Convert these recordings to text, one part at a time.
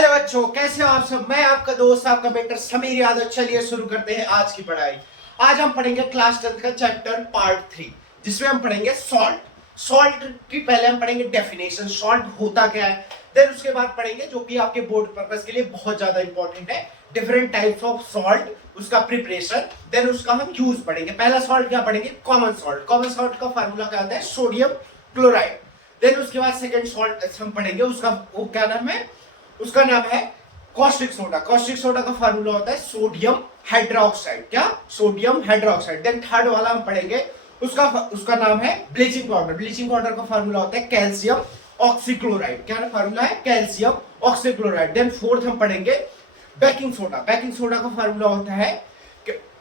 Hello बच्चों, कैसे हो आप सब। मैं आपका दोस्त, आपका मेंटर समीर यादव। चलिए शुरू करते हैं आज की पढ़ाई। आज हम पढ़ेंगे क्लास 10 का चैप्टर पार्ट 3, जिसमें हम पढ़ेंगे सॉल्ट। सॉल्ट की पहले हम पढ़ेंगे डेफिनेशन, सॉल्ट होता क्या है। देन उसके बाद पढ़ेंगे, जो कि आपके बोर्ड पर्पस के लिए बहुत ज्यादा इंपॉर्टेंट है, डिफरेंट टाइप्स ऑफ सॉल्ट, उसका प्रिपरेशन। देन उसका हम यूज पढ़ेंगे। पहला सॉल्ट क्या पढ़ेंगे, कॉमन सॉल्ट। कॉमन सॉल्ट का फार्मूला क्या होता है, सोडियम क्लोराइड। देन उसके बाद सेकेंड सॉल्ट हम पढ़ेंगे, उसका वो क्या नाम है, उसका नाम है कॉस्टिक सोडा। कॉस्टिक सोडा का फार्मूला होता है सोडियम हाइड्रोक्साइड। क्या, सोडियम हाइड्रोक्साइड। देन थर्ड वाला हम पढ़ेंगे, उसका उसका नाम है ब्लीचिंग पाउडर। ब्लीचिंग पाउडर का फार्मूला होता है कैल्शियम ऑक्सीक्लोराइड। क्या फार्मूला है, कैल्शियम ऑक्सीक्लोराइड। देन फोर्थ हम पढ़ेंगे बेकिंग सोडा। बेकिंग सोडा का फार्मूला होता है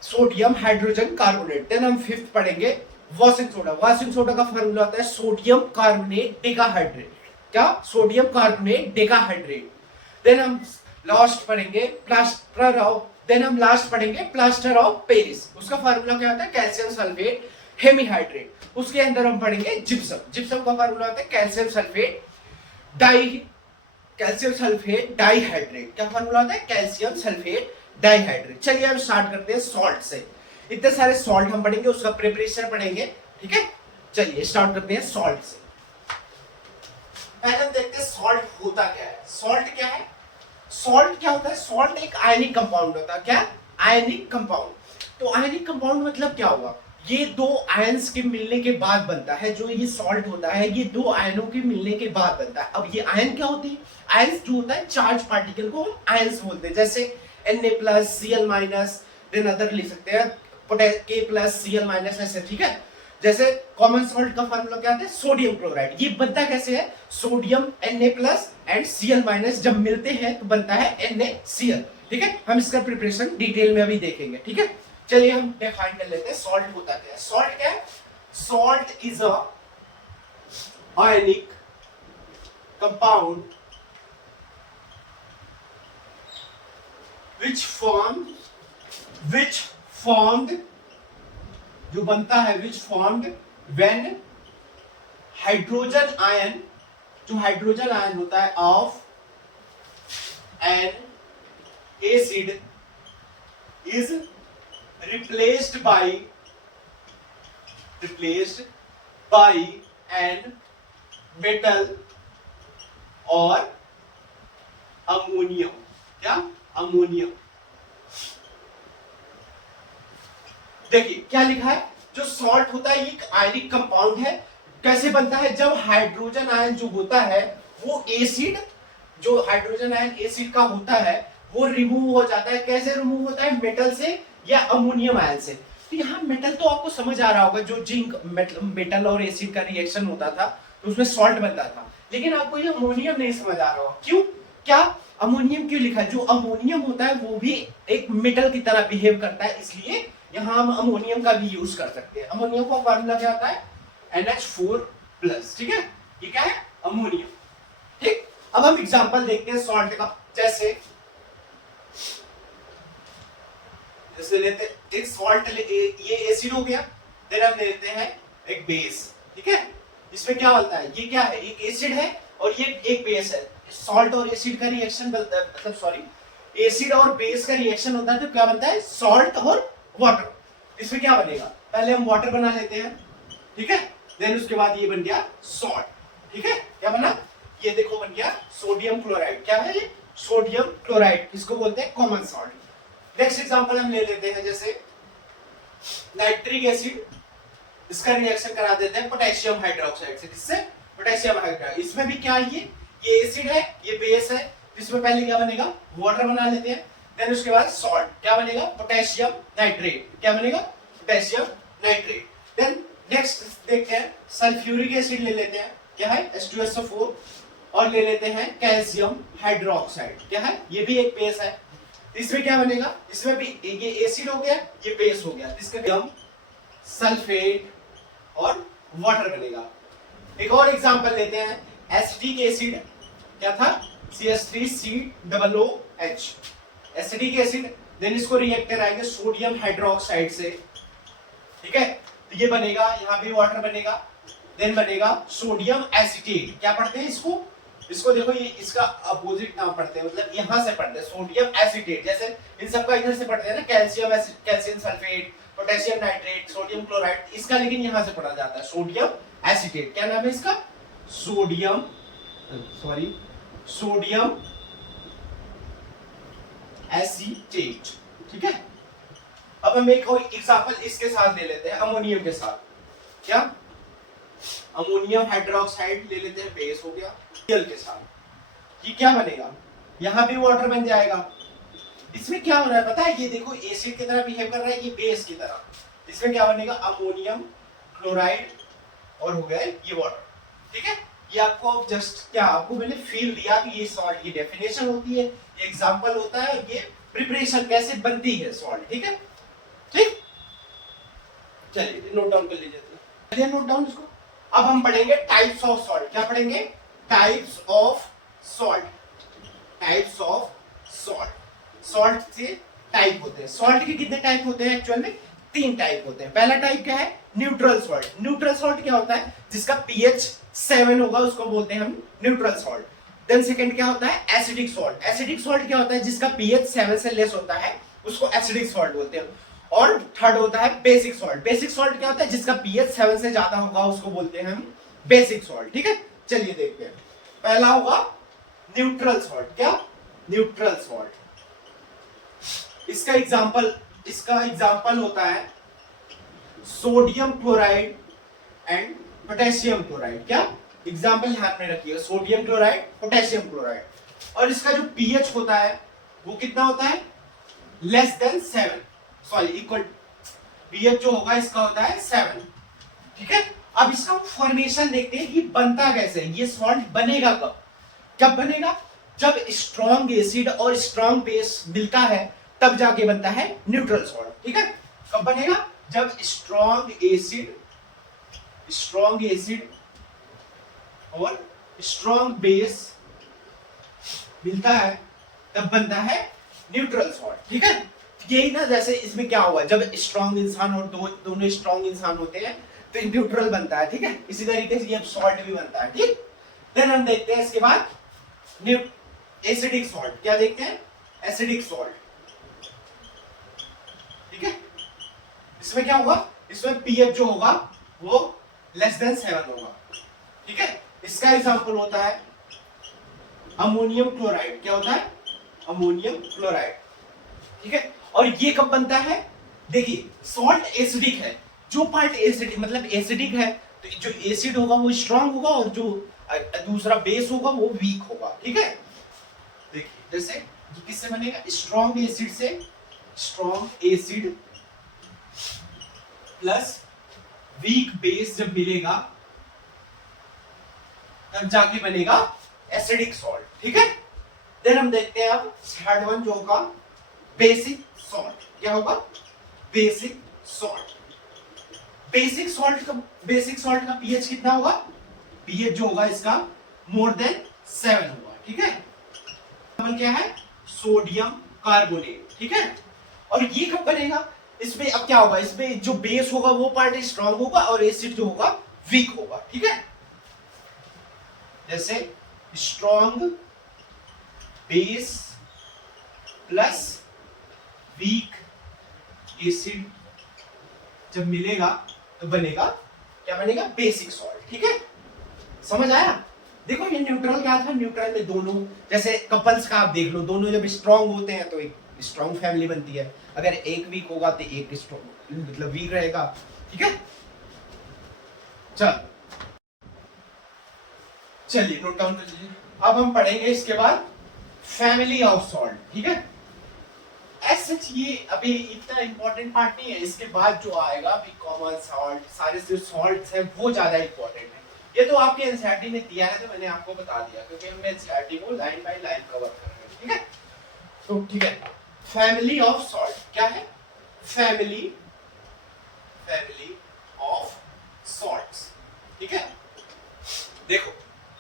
सोडियम हाइड्रोजन कार्बोनेट। देन हम फिफ्थ पढ़ेंगे वॉशिंग सोडा। वॉशिंग सोडा का फार्मूला होता है सोडियम कार्बोनेट डेकाहाइड्रेट। क्या, सोडियम कार्बोनेट डेकाहाइड्रेट। देन हम लास्ट पढ़ेंगे प्लास्टर ऑफ पेरिस। उसका फार्मूला क्या होता है, कैल्शियम सल्फेट हेमीहाइड्रेट। उसके अंदर हम पढ़ेंगे जिप्सम। जिप्सम का फार्मूला होता है कैल्शियम सल्फेट डाइहाइड्रेट। क्या फार्मूला होता है, कैल्शियम सल्फेट डाइहाइड्रेट। चलिए अब स्टार्ट करते हैं सॉल्ट से। इतने सारे सॉल्ट हम पढ़ेंगे, उसका प्रिपरेशन पढ़ेंगे, ठीक है। चलिए स्टार्ट करते हैं सॉल्ट से। पहले हम देखते हैं सॉल्ट होता क्या है। सॉल्ट क्या है, सॉल्ट क्या होता है, सॉल्ट एक आयनिक कंपाउंड होता है। क्या, आयनिक कंपाउंड। तो आयनिक कंपाउंड मतलब क्या हुआ, ये दो आयंस के मिलने के बाद बनता है। जो ये सॉल्ट होता है, ये दो आयनों के मिलने के बाद बनता है। अब ये आयन क्या होते हैं, आयंस जो होता है चार्ज पार्टिकल को हम आयंस बोलते हैं। जैसे Na+Cl-, देन अदर लिख सकते हैं K+Cl-, ऐसे, ठीक है। जैसे कॉमन सॉल्ट का फार्मूला क्या आता है, सोडियम क्लोराइड। ये बनता कैसे है, सोडियम Na+ एंड Cl- जब मिलते हैं तो बनता है NaCl, ठीक है। हम इसका प्रिपरेशन डिटेल में अभी देखेंगे, ठीक है। चलिए हम डिफाइन कर लेते हैं सॉल्ट होता क्या है। सॉल्ट क्या है, salt is a ionic compound which formed जो बनता है which formed when hydrogen ion, जो हाइड्रोजन आयन होता है of N acid is replaced by an metal और अमोनियम। क्या, अमोनियम। देखिए क्या लिखा है, जो सॉल्ट होता है ये एक आयनिक कंपाउंड है। कैसे बनता है, जब हाइड्रोजन आयन जो होता है वो एसिड, जो हाइड्रोजन आयन एसिड का होता है वो रिमूव हो जाता है। कैसे रिमूव होता है, मेटल से या अमोनियम आयन से। तो यहाँ मेटल तो आपको समझ आ रहा होगा, जो जिंक मेटल और एसिड का रिएक्शन होता था तो उसमें सॉल्ट बनता था। लेकिन आपको ये अमोनियम नहीं समझ आ रहा होगा, क्यों, क्या अमोनियम क्यों लिखा है। जो अमोनियम होता है वो भी एक मेटल की तरह बिहेव करता है, इसलिए यहाँ हम अमोनियम का भी यूज कर सकते हैं। अमोनियम का फार्मूला क्या आता है, NH4+, ठीक है। ये क्या है, अमोनियम, ठीक। अब हम एग्जांपल देखते हैं सॉल्ट का। जैसे लेते एक सॉल्ट, ये एसिड हो गया। देन हम लेते हैं एक बेस, ठीक है। इसमें क्या बनता है, ये क्या है, एक एसिड है और ये एक बेस है। सॉल्ट और एसिड का रिएक्शन बनता है, मतलब सॉरी, एसिड और बेस का रिएक्शन होता है तो क्या बनता है, सॉल्ट और वाटर। इसमें क्या बनेगा, पहले हम वाटर बना लेते हैं, ठीक है। देन उसके बाद ये बन गया सॉल्ट, ठीक है। क्या बना, ये देखो बन गया सोडियम क्लोराइड। क्या है ये, सोडियम क्लोराइड। इसको बोलते हैं कॉमन सॉल्ट। नेक्स्ट एग्जांपल हम ले लेते हैं, जैसे नाइट्रिक एसिड, इसका रिएक्शन करा देते हैं पोटेशियम हाइड्रोक्साइड से। किससे, पोटेशियम हाइड्रोक्साइड। इसमें भी क्या है, ये एसिड है, ये बेस है। इसमें पहले क्या बनेगा, वाटर बना लेते हैं। देन उसके बाद सॉल्ट, क्या बनेगा, पोटेशियम नाइट्रेट। क्या बनेगा, पोटेशियम नाइट्रेट। देन नेक्स्ट देखते हैं सल्फ्यूरिक एसिड ले लेते हैं, क्या है, H2SO4, और ले लेते हैं कैल्शियम हाइड्रोक्साइड। क्या है, ये भी एक बेस है। इसमें क्या बनेगा, इसमें भी ये एसिड हो गया, ये बेस हो गया, इसका सल्फेट और वाटर बनेगा। एक और एग्जांपल लेते हैं, एसिटिक एसिड, क्या था, CH3COOH, एसिटिक एसिड। देन इसको रिएक्टर आएंगे सोडियम हाइड्रोक्साइड से, ठीक है। तो ये बनेगा, यहाँ भी वाटर बनेगा। देन बनेगा सोडियम एसिटेट। क्या पढ़ते हैं इसको, इसको देखो, ये इसका अपोजिट नाम पढ़ते हैं, मतलब यहाँ से पढ़ते हैं सोडियम एसिटेट। जैसे इन सबका इधर से पढ़ते हैं ना, calcium sulphate, potassium nitrate, sodium chloride, इसका लेकिन यहाँ से पढ़ा जाता है सोडियम एसिटेट। क्या नाम है इसका? Sodium acetate. ठीक है, अब हम एक और एग्जांपल इसके साथ ले लेते हैं, अमोनियम के साथ। क्या? अमोनियम हाइड्रोक्साइड ले लेते हैं, बेस हो गया। Cl के साथ ये क्या बनेगा? यहां भी वाटर बन जाएगा। इसमें क्या हो रहा है पता है? ये देखो एसिड की तरह बिहेव कर रहा है, ये बेस की तरह। इसमें क्या बनेगा? अमोनियम क्लोराइड और हो गया ये वाटर। ठीक है, ये आपको जस्ट क्या आपको मैंने फील दिया कि ये सॉल्ट की डेफिनेशन होती है, ये एग्जांपल होता है, ये प्रिपरेशन कैसे बनती है सॉल्ट। ठीक है, ठीक, चलिए नोट डाउन कर लीजिए, चलिए नोट डाउन इसको। अब हम पढ़ेंगे टाइप्स ऑफ सॉल्ट। क्या पढ़ेंगे? Types of salt. Types of salt. Salt से टाइप होते हैं। सॉल्ट के कितने टाइप होते हैं? एक्चुअल में 3 टाइप होते हैं। पहला टाइप क्या है? Neutral salt. न्यूट्रल सॉल्ट क्या होता है? जिसका पीएच 7 होगा उसको बोलते हैं हम न्यूट्रल सॉल्ट। देन सेकंड क्या होता है? Acidic salt. एसिडिक सॉल्ट क्या होता है? जिसका पीएच 7 से लेस होता है उसको एसिडिक सॉल्ट बोलते हैं। और थर्ड होता है बेसिक सॉल्ट। बेसिक सॉल्ट क्या होता है? जिसका पीएच 7 से ज्यादा होगा उसको बोलते हैं हम बेसिक सॉल्ट। ठीक है, चलिए देखते हैं। पहला होगा न्यूट्रल सॉल्ट। क्या? Neutral salt. इसका एग्जांपल होता है sodium chloride and potassium chloride. क्या? एग्जांपल ध्यान में रखिएगा, सोडियम क्लोराइड, पोटेशियम क्लोराइड। और इसका जो पीएच होता है वो कितना होता है? Less than 7, sorry equal, pH जो होगा इसका होता है 7। ठीक है, अब इसका फॉर्मेशन देखते हैं कि बनता कैसे। ये सॉल्ट बनेगा कब? कब बनेगा? जब स्ट्रॉन्ग एसिड और स्ट्रॉन्ग बेस मिलता है तब जाके बनता है न्यूट्रल सॉल्ट। ठीक है, कब बनेगा? जब स्ट्रॉन्ग एसिड और स्ट्रॉन्ग बेस मिलता है तब बनता है न्यूट्रल सॉल्ट। ठीक है, यही ना, जैसे इसमें क्या हुआ, जब स्ट्रॉन्ग इंसान और दोनों स्ट्रॉन्ग इंसान होते हैं तो न्यूट्रल बनता है। ठीक है, इसी तरीके से ये सॉल्ट भी बनता है। ठीक, देन हम देखते हैं इसके बाद एसिडिक सॉल्ट। क्या देखते हैं? Acidic salt. ठीक है, इसमें क्या होगा? इसमें पीएच जो होगा वो लेस देन 7 होगा। ठीक है, इसका एग्जांपल होता है अमोनियम क्लोराइड। क्या होता है? Ammonium chloride. ठीक है, और ये कब बनता है? देखिए सॉल्ट एसिडिक है, जो पार्ट एसिडिक मतलब एसिडिक है तो जो एसिड होगा वो स्ट्रांग होगा और जो दूसरा बेस होगा वो वीक होगा। ठीक है, देखिए जैसे ये किससे बनेगा? स्ट्रॉन्ग एसिड से। Strong acid plus weak base जब मिलेगा तब जाके बनेगा एसिडिक सॉल्ट। ठीक है, देन हम देखते हैं अब थर्ड वन जो होगा बेसिक सॉल्ट। क्या होगा? Basic salt. बेसिक सॉल्ट का पीएच कितना होगा? पीएच जो होगा इसका मोर देन 7 होगा। ठीक है, क्या है? Sodium carbonate. ठीक है, और ये कब बनेगा? इसमें अब क्या होगा? इसमें जो बेस होगा वो पार्ट स्ट्रॉन्ग होगा और एसिड जो होगा वीक होगा। ठीक है, जैसे strong base plus weak acid जब मिलेगा तो बनेगा क्या? बनेगा बेसिक सॉल्ट। ठीक है, समझ आया? देखो ये न्यूट्रल क्या था? न्यूट्रल में दोनों, जैसे कपल्स का आप देख लो, दोनों जब स्ट्रॉन्ग होते हैं तो एक स्ट्रॉन्ग फैमिली बनती है, अगर एक वीक होगा तो एक स्ट्रॉन्ग मतलब वीक रहेगा। ठीक है, चलिए नोट डाउन कर लीजिए। अब हम पढ़ेंगे इसके बाद फैमिली ऑफ सॉल्ट। ठीक है, सच ये अभी इतना इंपॉर्टेंट पार्ट नहीं है, इसके बाद जो आएगा भी कॉमन सॉल्ट, सारे जो सॉल्ट्स हैं वो ज्यादा इंपॉर्टेंट है। ये तो आपके एनसीईआरटी ने दिया है तो मैंने आपको बता दिया क्योंकि हम एनसीईआरटी को लाइन बाय लाइन कवर कर रहे हैं। ठीक है, तो ठीक है, फैमिली ऑफ सॉल्ट क्या है? Family of salts. ठीक है, देखो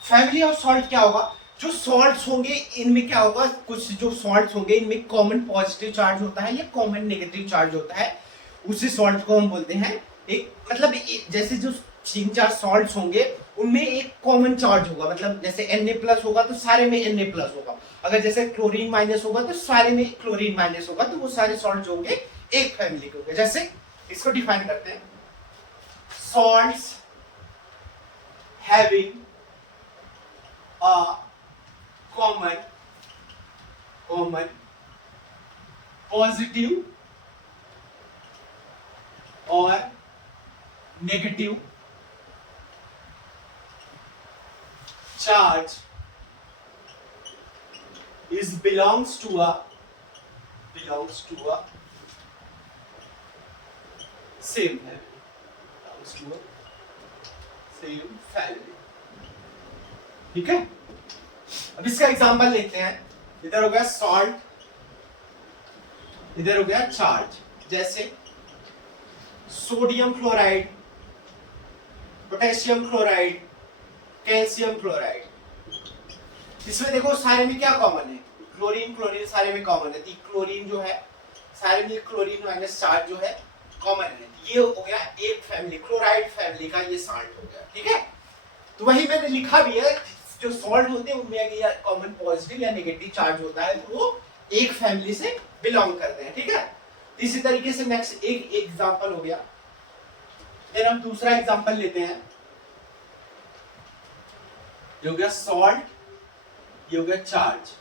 फैमिली ऑफ सॉल्ट क्या होगा? जो सॉल्ट्स होंगे इनमें क्या होगा? कुछ जो सॉल्ट्स होंगे इनमें कॉमन पॉजिटिव चार्ज होता है या कॉमन नेगेटिव चार्ज होता है। उसी सॉल्ट को हम बोलते हैं एक, मतलब जैसे जो तीन चार सॉल्ट्स होंगे, उनमें एक कॉमन चार्ज होगा, मतलब जैसे Na+ होगा तो सारे में Na+ होगा, अगर जैसे क्लोरीन माइनस होगा तो सारे में क्लोरीन माइनस होगा, तो वो सारे सॉल्ट जो होंगे एक फैमिली के होंगे। जैसे इसको डिफाइन करते हैं, salts having a common positive or negative charge is belongs to a same family, ठीक है। अब इसका एग्जांपल लेते हैं, इधर हो गया सॉल्ट, इधर हो गया चार्ज, जैसे sodium chloride, potassium chloride, calcium chloride. इसमें देखो सारे में क्या कॉमन है, क्लोरीन क्लोरीन सारे में कॉमन है, क्लोरीन जो है सारे में क्लोरीन माइनस चार्ज जो है कॉमन है, ये हो गया एक फैमिली, क्लोराइड फैमिली का ये सॉल्ट हो गया, ठीक है। तो वही मैंने लिखा भी है, जो सॉल्ट होते हैं उनमें अगर कॉमन पॉजिटिव या नेगेटिव चार्ज होता है तो वो एक फैमिली से बिलोंग करते हैं, ठीक है। इसी तरीके से नेक्स्ट एक एग्जांपल हो गया, फिर हम दूसरा एग्जांपल लेते हैं, ये हो गया सॉल्ट, ये हो गया चार्ज।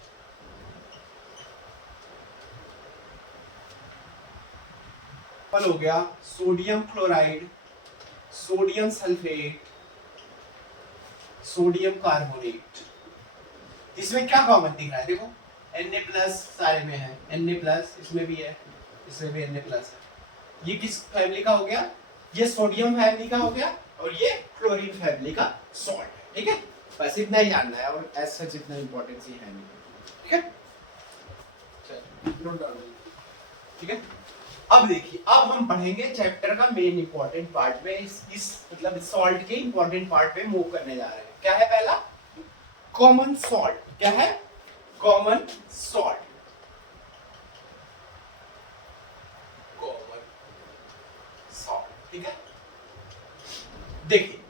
हो गया sodium chloride, sodium sulphate, sodium carbonate. इसमें क्या कॉमन दिख रहा है, देखो Na+ सारे में है, Na+ इसमें भी है, इसमें भी Na+ है। ये किस फैमिली का हो गया, ये सोडियम फैमिली का हो गया, और ये क्लोरीन फैमिली का सॉल्ट है, ठीक है। बस इतना ही जानना है, और एज सच इतना इंपॉर्टेंस ही है नहीं, ठीक है। चलो नोट डाउन, ठीक है। अब देखिए, अब हम पढ़ेंगे चैप्टर का मेन इंपॉर्टेंट पार्ट में, इस मतलब सॉल्ट के इंपॉर्टेंट पार्ट पे मूव करने जा रहे हैं। क्या है पहला, कॉमन सॉल्ट। क्या है, कॉमन सॉल्ट, कॉमन सॉल्ट, ठीक है। देखिए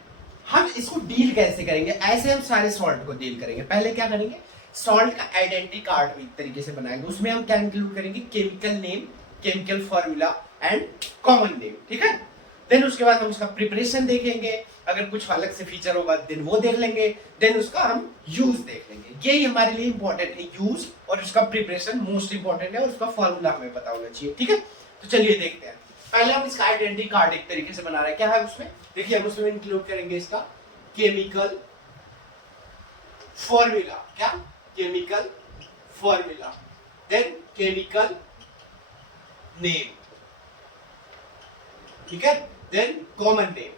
हम इसको डील कैसे करेंगे, ऐसे हम सारे सॉल्ट को डील करेंगे। पहले क्या करेंगे, सॉल्ट का आइडेंटिटी कार्ड एक तरीके से बनाएंगे, उसमें हम क्या इंक्लूड करेंगे, chemical name, chemical formula and common name, ठीक है। देन उसके बाद हम उसका प्रिपरेशन देखेंगे, अगर कुछ अलग से फीचर होगा देन वो देख लेंगे, देन उसका हम यूज देख लेंगे। यही हमारे लिए इंपॉर्टेंट है, यूज और उसका प्रिपरेशन मोस्ट इंपॉर्टेंट है, और उसका फॉर्मूला हमें पता होना चाहिए, ठीक है। तो चलिए देखते हैं, पहले हम इसका आइडेंटिटी कार्ड एक तरीके से बना रहे हैं। क्या है उसमें, देखिए हम उसमें इंक्लूड करेंगे इसका केमिकल फॉर्मूला। क्या, chemical formula, then chemical name, ठीक है, देन कॉमन नेम।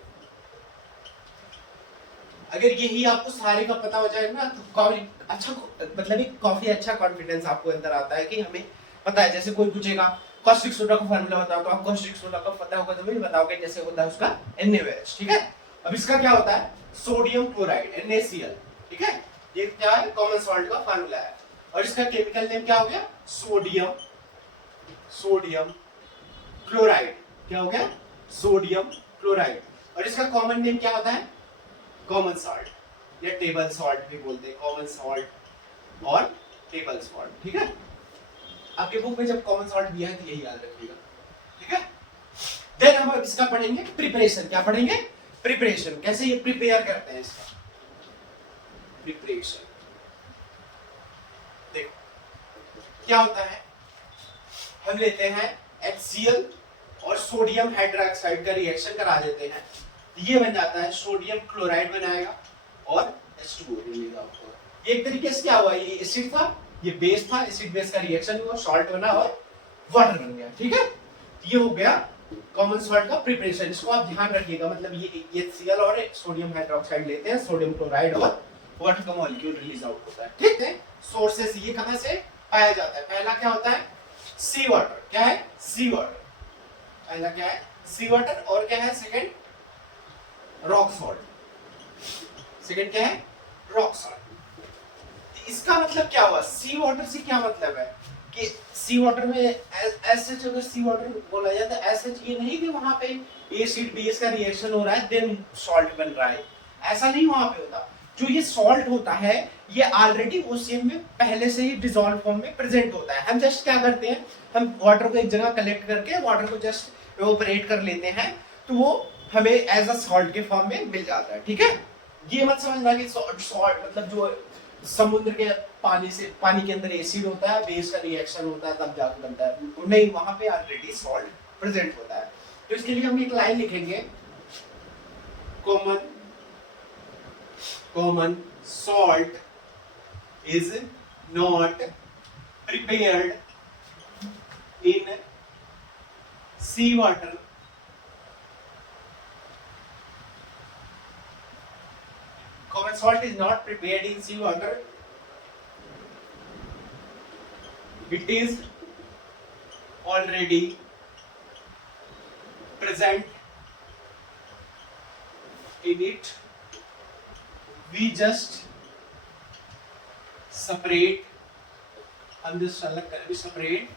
अगर यही आपको सारे का पता हो जाएगा ना तो काफी अच्छा, मतलब एक काफी अच्छा कॉन्फिडेंस आपको अंदर आता है कि हमें पता है। जैसे कोई पूछेगा कॉस्टिक सोडा का फार्मूला बताओ, तो आप कॉस्टिक सोडा का पता होगा तो भी बताओगे, जैसे होता है उसका NaOH, ठीक है। अब इसका क्या होता है, सोडियम क्लोराइड NaCl, ठीक है। ये क्या है, कॉमन सॉल्ट का फार्मूला है, और इसका केमिकल नेम क्या हो गया, सोडियम क्लोराइड। क्या हो गया, सोडियम क्लोराइड। और इसका कॉमन नेम क्या होता है, कॉमन सॉल्ट या टेबल सॉल्ट भी बोलते हैं, कॉमन सॉल्ट और टेबल सॉल्ट, ठीक है। आपके बुक में जब कॉमन सॉल्ट दिया है तो यही याद रखिएगा, ठीक है। देन हम अब इसका पढ़ेंगे प्रिपरेशन। क्या पढ़ेंगे, प्रिपरेशन, कैसे ये प्रिपेयर करते हैं इसका प्रिपरेशन। देखो क्या होता है, हम लेते हैं HCl और सोडियम हाइड्रोक्साइड का रिएक्शन करा देते हैं, ये बन जाता है सोडियम क्लोराइड बनाएगा और H2O मिलेगा आपको। ये एक तरीके से क्या हुआ, ये एसिड था, ये बेस था, एसिड बेस का रिएक्शन हुआ, सॉल्ट बना और वाटर बन गया, ठीक है। ये हो गया कॉमन सॉल्ट का प्रिपरेशन। इसको आप ध्यान रखिएगा, मतलब ये HCl और सोडियम हाइड्रोक्साइड लेते हैं, सोडियम क्लोराइड और वाटर का मॉलिक्यूल रिलीज आउट होता है, ठीक है। सोर्सेस ये कहां से पाया जाता है, पहला क्या होता है, सी वाटर। क्या है, सी वाटर, पहला क्या है, सी वाटर, और क्या है सेकंड, रॉक सॉल्ट। सेकंड क्या है, रॉक सॉल्ट। इसका मतलब क्या हुआ, सी वाटर से क्या मतलब है कि सी वाटर में एसएच, अगर सी वाटर बोला जाए तो एसएच ये नहीं कि वहां पे एसिड बेस का रिएक्शन हो रहा है देन सॉल्ट बन रहा है, ऐसा नहीं वहां पे होता। जो ये सॉल्ट होता है ये ऑलरेडी ओशियन में पहले से ही डिसॉल्व फॉर्म में प्रेजेंट होता है। हम जस्ट क्या करते हैं, हम वाटर को एक जगह कलेक्ट करके वाटर को जस्ट इवेपोरेट कर लेते हैं तो वो हमें एज अ सॉल्ट के फॉर्म में मिल जाता है, ठीक है। ये मत समझना कि सॉल्ट मतलब जो समुद्र के पानी से, पानी के अंदर एसिड होता है, बेस का रिएक्शन होता है तब जाकर बनता है, नहीं, वहां पे ऑलरेडी सॉल्ट प्रेजेंट होता है। तो इसके लिए हम एक लाइन लिखेंगे, common salt is not prepared in sea water common salt is not prepared in sea water, it is already present in it, we just separate, हम just अलग कर, we separate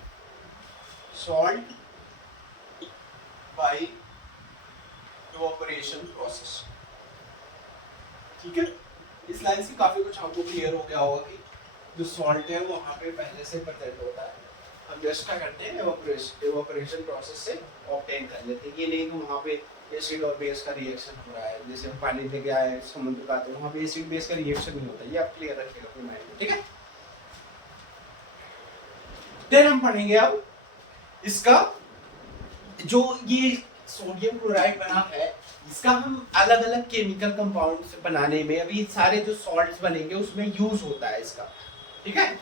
salt by evaporation process, ठीक है। इस line से काफी कुछ हमको क्लियर हो गया होगा कि जो सॉल्ट है वो वहाँ पे पहले से प्रेजेंट होता है, हम जस्ट क्या करते हैं evaporation प्रोसेस से ऑब्टेन कर लेते हैं। ये नहीं कि वहाँ पे एसिड और बेस का रिएक्शन हो रहा है, जैसे पानी लेके आए समुद्र का तो वहाँ पे एसिड बेस का रिएक्शन नहीं होता, ये आप क्लियर रखिएगा अपने माइंड में, ठीक है। देन हम पढ़ेंगे अब इसका जो ये सोडियम क्लोराइड बना है, इसका हम अलग अलग केमिकल कंपाउंड्स बनाने में, अभी सारे जो सॉल्ट्स बनेंगे उसमें यूज होता है इसका, ठीक है।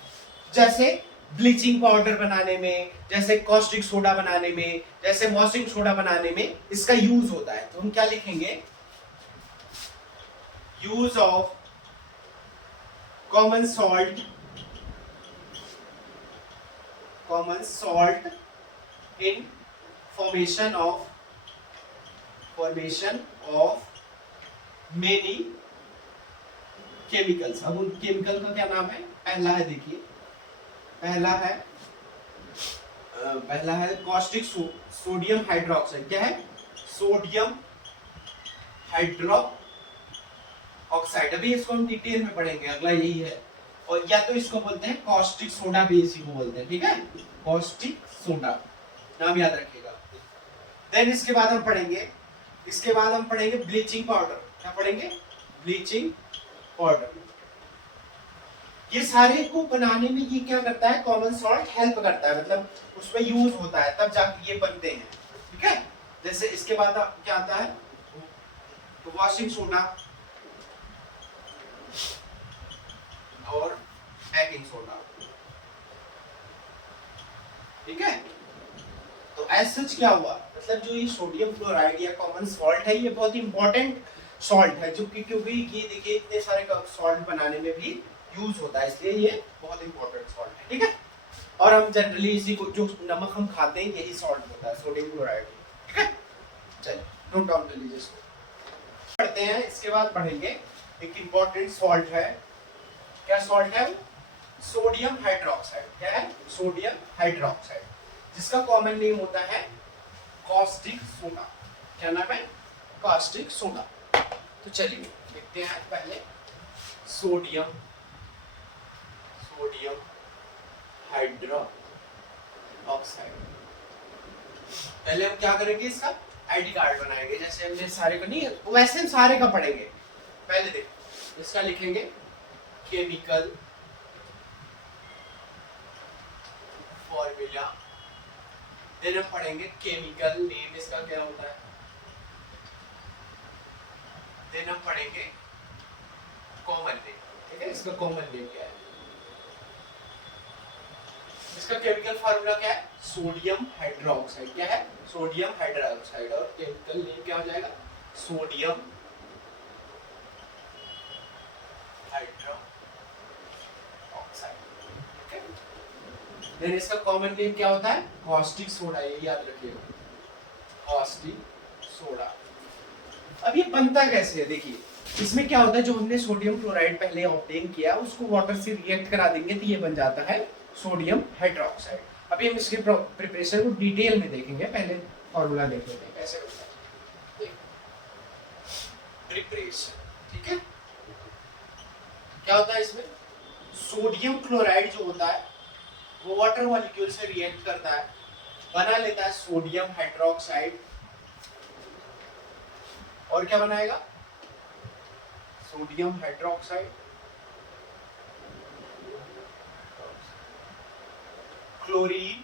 जैसे ब्लीचिंग पाउडर बनाने में, जैसे कॉस्टिक सोडा बनाने में, जैसे वॉशिंग सोडा बनाने में इसका यूज होता है। तो हम क्या लिखेंगे, use of common salt in formation of many chemicals. अब उन केमिकल का क्या नाम है, पहला है, देखिए पहला है कॉस्टिक सोडियम हाइड्रोक्साइड। क्या है, सोडियम हाइड्रोक्साइड। अभी इसको हम डिटेल में पढ़ेंगे, अगला यही है। और या तो इसको बोलते हैं कॉस्टिक सोडा भी इसी को बोलते हैं, ठीक है, कॉस्टिक सोडा, नाम याद रखिएगा। देन इसके बाद हम पढ़ेंगे ब्लीचिंग पाउडर। क्या पढ़ेंगे, ब्लीचिंग पाउडर। ये सारे को बनाने में ये क्या करता है, कॉमन सॉल्ट हेल्प करता है, मतलब उसमें यूज होता है तब जाके ये बनते हैं, ठीक है। जैसे इसके बाद क्या आता है, तो वॉशिंग सोडा और बेकिंग सोडा, ठीक है। तो एज सच क्या हुआ, मतलब जो ये सोडियम क्लोराइड या कॉमन सॉल्ट है ये बहुत इंपॉर्टेंट सॉल्ट है, जो कि क्योंकि ये देखिए इतने सारे सॉल्ट बनाने में भी यूज होता है, इसलिए ये बहुत इंपॉर्टेंट सॉल्ट है, ठीक है। और हम जनरली इसी को जो नमक हम खाते हैं यही सॉल्ट होता है, सोडियम क्लोराइड, ठीक है। चलिए नोट डाउन कर लीजिए इसको, पढ़ते हैं। इसके बाद पढ़ेंगे एक इंपॉर्टेंट सॉल्ट है। क्या सॉल्ट है, सोडियम हाइड्रोक्साइड। क्या है, सोडियम हाइड्रोक्साइड, जिसका कॉमन नेम होता है कॉस्टिक सोडा। क्या नाम है, कॉस्टिक सोडा। तो चलिए देखते हैं पहले सोडियम हाइड्रोक्साइड। पहले हम क्या करेंगे, इसका आईडी कार्ड बनाएंगे, जैसे हमने सारे का नहीं, वैसे हम सारे का पढ़ेंगे। पहले देखो इसका लिखेंगे केमिकल फॉर्मूला, देन हम पढ़ेंगे केमिकल नेम, इसका क्या होता है, देन हम पढ़ेंगे कॉमन नेम, ठीक है, इसका कॉमन नेम क्या है, इसका केमिकल फार्मूला क्या है, सोडियम हाइड्रोक्साइड। क्या है, सोडियम हाइड्रोक्साइड, और केमिकल नेम क्या हो जाएगा, सोडियम हाइड्रोक्साइड, ठीक है। देन इसका कॉमन नेम क्या होता है, कॉस्टिक सोडा, ये याद रखिएगा, कॉस्टिक सोडा। अब ये बनता कैसे है, देखिए इसमें क्या होता है, जो हमने सोडियम क्लोराइड पहले ऑब्टेन किया उसको वाटर से रिएक्ट करा देंगे तो ये बन जाता है सोडियम हाइड्रोक्साइड। अभी हम इसके प्रिपरेशन को डिटेल में देखेंगे, पहले फॉर्मूला देख लेते हैं कैसे होता है प्रिपरेशन। ठीक है, क्या होता है इसमें, सोडियम क्लोराइड जो होता है वो वाटर मॉलिक्यूल से रिएक्ट करता है, बना लेता है सोडियम हाइड्रोक्साइड, और क्या बनाएगा, सोडियम हाइड्रोक्साइड, क्लोरीन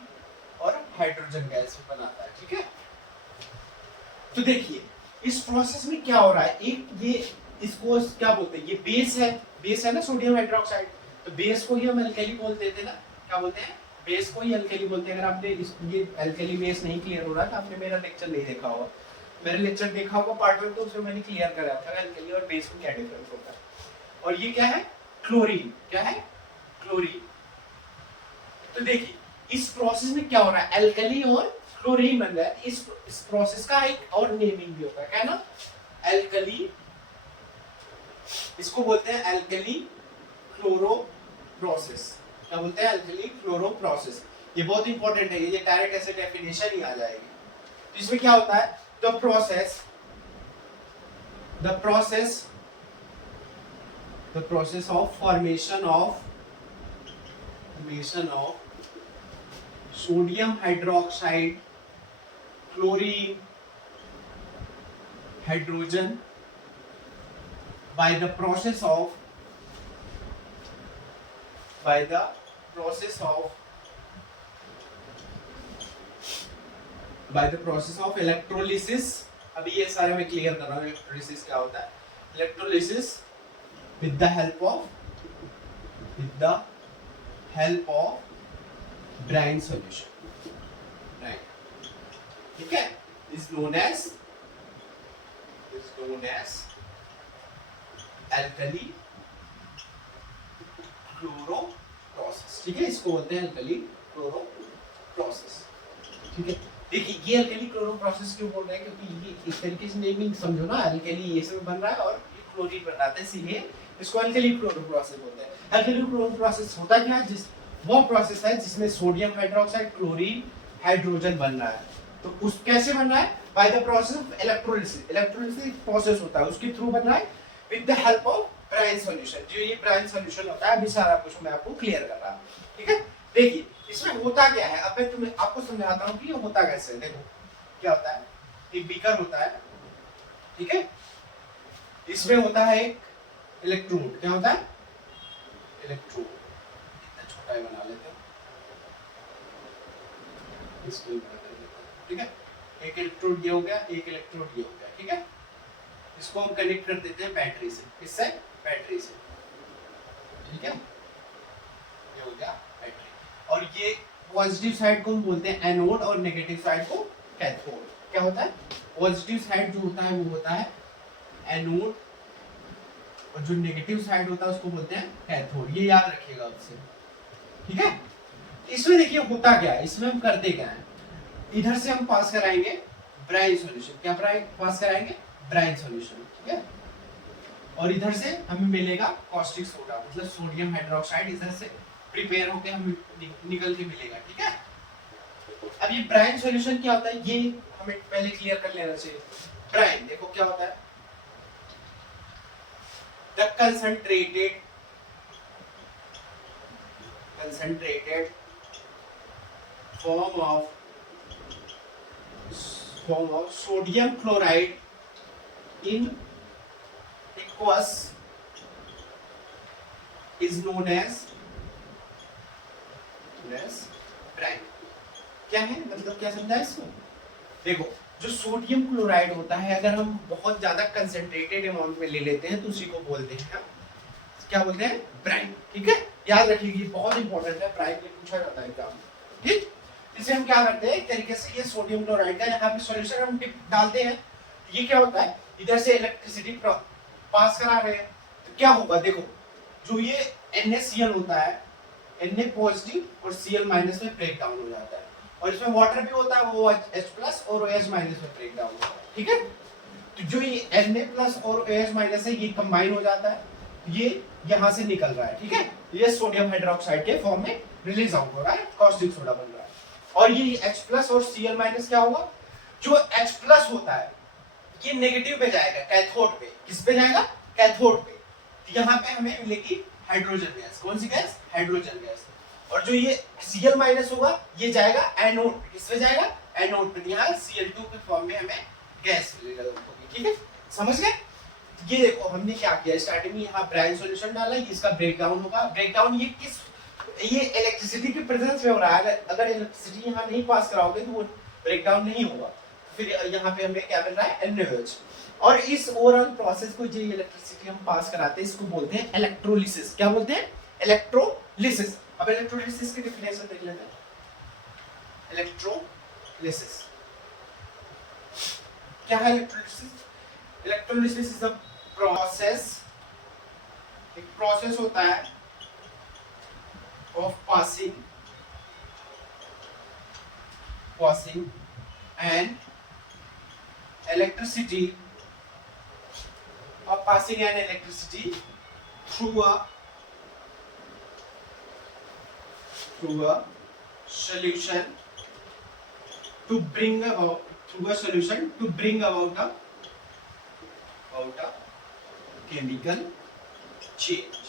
और हाइड्रोजन गैस बनाता है। ठीक है, तो देखिए इस प्रोसेस में क्या हो रहा है, एक ये इसको क्या बोलते हैं, ये बेस है ना सोडियम हाइड्रोक्साइड, तो बेस को ही हम अल्कली बोल देते ना, क्या बोलते हैं, बेस को ही अल्कली बोलते हैं। अगर आपने ये अल्कली बेस नहीं क्लियर हो रहा तो आपने मेरा लेक्चर नहीं देखा होगा, मेरा लेक्चर देखा होगा पार्ट 1, तो उसमें मैंने क्लियर कराया था अल्कली और बेस में क्या डिफरेंस होता है। और ये क्या है, क्लोरीन, क्या है, क्लोरीन। तो देखिए इस प्रोसेस में क्या हो रहा है, अल्कली और क्लोरीन बन रहा है। इस प्रोसेस का एक और नेमिंग भी होता है, क्या ना, अल्कली, इसको बोलते हैं अल्कली क्लोरो प्रोसेस। क्या बोलते हैं, अल्कली क्लोरो प्रोसेस। ये बहुत इंपॉर्टेंट है, ये डायरेक्ट ऐसे डेफिनेशन ही आ जाएगी। तो इसमें क्या होता है, the process of formation of sodium hydroxide, chlorine, hydrogen by the process of electrolysis। अभी ये सारे मैं क्लियर कर रहा हूँ इलेक्ट्रोलिसिस क्या होता है। Electrolysis with the help of brine solution, right? ठीक है, is known as alkali chloro process. ठीक है, इसको बोलते हैं अल्कली क्लोरो प्रोसेस। ठीक है, देखिए ये अल्कली क्लोरो प्रोसेस क्यों बोल रहे हैं, क्योंकि ये इस तरीके से नेमिंग समझो ना, अल्कली ये सब बन रहा है और ये क्लोरीन बन रहा है, इसीलिए इसको अल्कली क्लोरो प्रोसेस बोलते हैं। अल्कली क्लोरो प्रोसेस होता क्या है, वो प्रोसेस है जिसमें सोडियम हाइड्रोक्साइड, क्लोरीन, हाइड्रोजन बन रहा है। तो उस कैसे बन रहा है, by the process of electrolysis. Electrolysis process होता है, उसके थ्रू बन रहा है with the help of brine solution. जो ये ब्राइन सॉल्यूशन होता है, अभी सारा कुछ मैं आपको क्लियर कर रहा हूं। ठीक है, देखिए इसमें होता क्या है, अब मैं आपको समझाता हूं कि ये होता कैसे है। देखो क्या होता है, एक बीकर होता है, ठीक है, इसमें होता है एक इलेक्ट्रोड। क्या होता है, इलेक्ट्रोड, इतना छोटा ही बना लेते हैं, इसको ही बना देते हैं। ठीक है, एक इलेक्ट्रोड ये हो गया, एक इलेक्ट्रोड ये हो गया। ठीक है, इसको हम कनेक्ट कर देते हैं बैटरी से, किससे, बैटरी से। ठीक है, ये हो गया बैटरी, और ये पॉजिटिव साइड को हम बोलते हैं एनोड और नेगेटिव साइड को कैथोड। क्या होता है, पॉजिटिव साइड जो होता है वो होता है एनोड, और जो नेगेटिव साइड होता है उसको बोलते हैं कैथोड। ये याद रखिएगा उससे। ठीक है, इसमें देखिए होता क्या है, इसमें हम करते क्या है, इधर से हम पास कराएंगे ब्राइन सॉल्यूशन। क्या पास कराएंगे, ब्राइन सॉल्यूशन। ठीक है, और इधर से हमें मिलेगा कॉस्टिक सोडा, मतलब सोडियम हाइड्रोक्साइड इधर से प्रिपेयर होकर हमें निकल के मिलेगा। ठीक है, अब ये ब्राइन सॉल्यूशन क्या होता है, ये हमें पहले क्लियर कर लेना चाहिए। ब्राइन देखो क्या होता है, the concentrated form of sodium chloride in aqueous is known as brine। क्या है, मतलब क्या समझा इसमें, देखो जो सोडियम क्लोराइड होता है, अगर हम बहुत ज्यादा कंसंट्रेटेड अमाउंट में ले लेते हैं तो उसी को बोलते हैं, क्या बोलते हैं, ब्राइन। ठीक है, याद रखिए ये बहुत इंपॉर्टेंट है, ब्राइन में पूछा जाता है एग्जाम। ठीक, इसे हम क्या करते हैं, एक तरीके से ये सोडियम क्लोराइड का यहाँ पे सॉल्यूशन हम डालते हैं, ये क्या होता है, इधर से इलेक्ट्रिसिटी पास करा रहे हैं, तो क्या होगा, देखो जो ये NaCl होता है, Na पॉजिटिव और Cl माइनस में ब्रेक डाउन हो जाता है, और इसमें वाटर भी होता है, वो H प्लस और OH माइनस में ब्रेक डाउन होता है। ठीक है, तो जो ये Na प्लस और OH माइनस है ये कंबाइन हो जाता है, ये यहां से निकल रहा है, ठीक है, ये सोडियम हाइड्रोक्साइड के फॉर्म में रिलीज आउट हो रहा है, कॉस्टिक सोडा बन रहा है। और ये H प्लस और Cl माइनस क्या होगा, जो H प्लस होता है ये नेगेटिव पे जाएगा, कैथोड पे। किस पे जाएगा, कैथोड पे। तो यहाँ पे हमें मिलेगी हाइड्रोजन गैस। कौन सी गैस, हाइड्रोजन गैस। और जो ये Cl माइनस होगा ये जाएगा एनोड पे। किस पे जाएगा, एनोड पे। यहाँ Cl2 के फॉर्म में हमें गैस मिलेगा, ठीक है, समझ गए। ये देखो हमने क्या किया, स्टार्टिंग में यहाँ ब्राइन सॉल्यूशन डाला, इसका ब्रेकडाउन होगा। ब्रेकडाउन ये किस, ये इलेक्ट्रिसिटी के प्रेजेंस में हो रहा है। अगर इलेक्ट्रिसिटी यहाँ नहीं पास कराओगे तो वो ब्रेकडाउन नहीं होगा। फिर यहाँ पे हमें क्या मिल रहा है, NaOH। और इस ओवरऑल प्रोसेस को जो इलेक्ट्रिसिटी हम पास कराते हैं इसको बोलते हैं इलेक्ट्रोलिसिस। क्या बोलते हैं, इलेक्ट्रोलिसिस। अब इलेक्ट्रोलिसिस की डेफिनेशन देख लेते हैं। इलेक्ट्रोलिसिस क्या है, electrolysis, electrolysis is a process, एक प्रोसेस होता है of passing and electricity of passing an electricity through a solution to bring about a chemical change।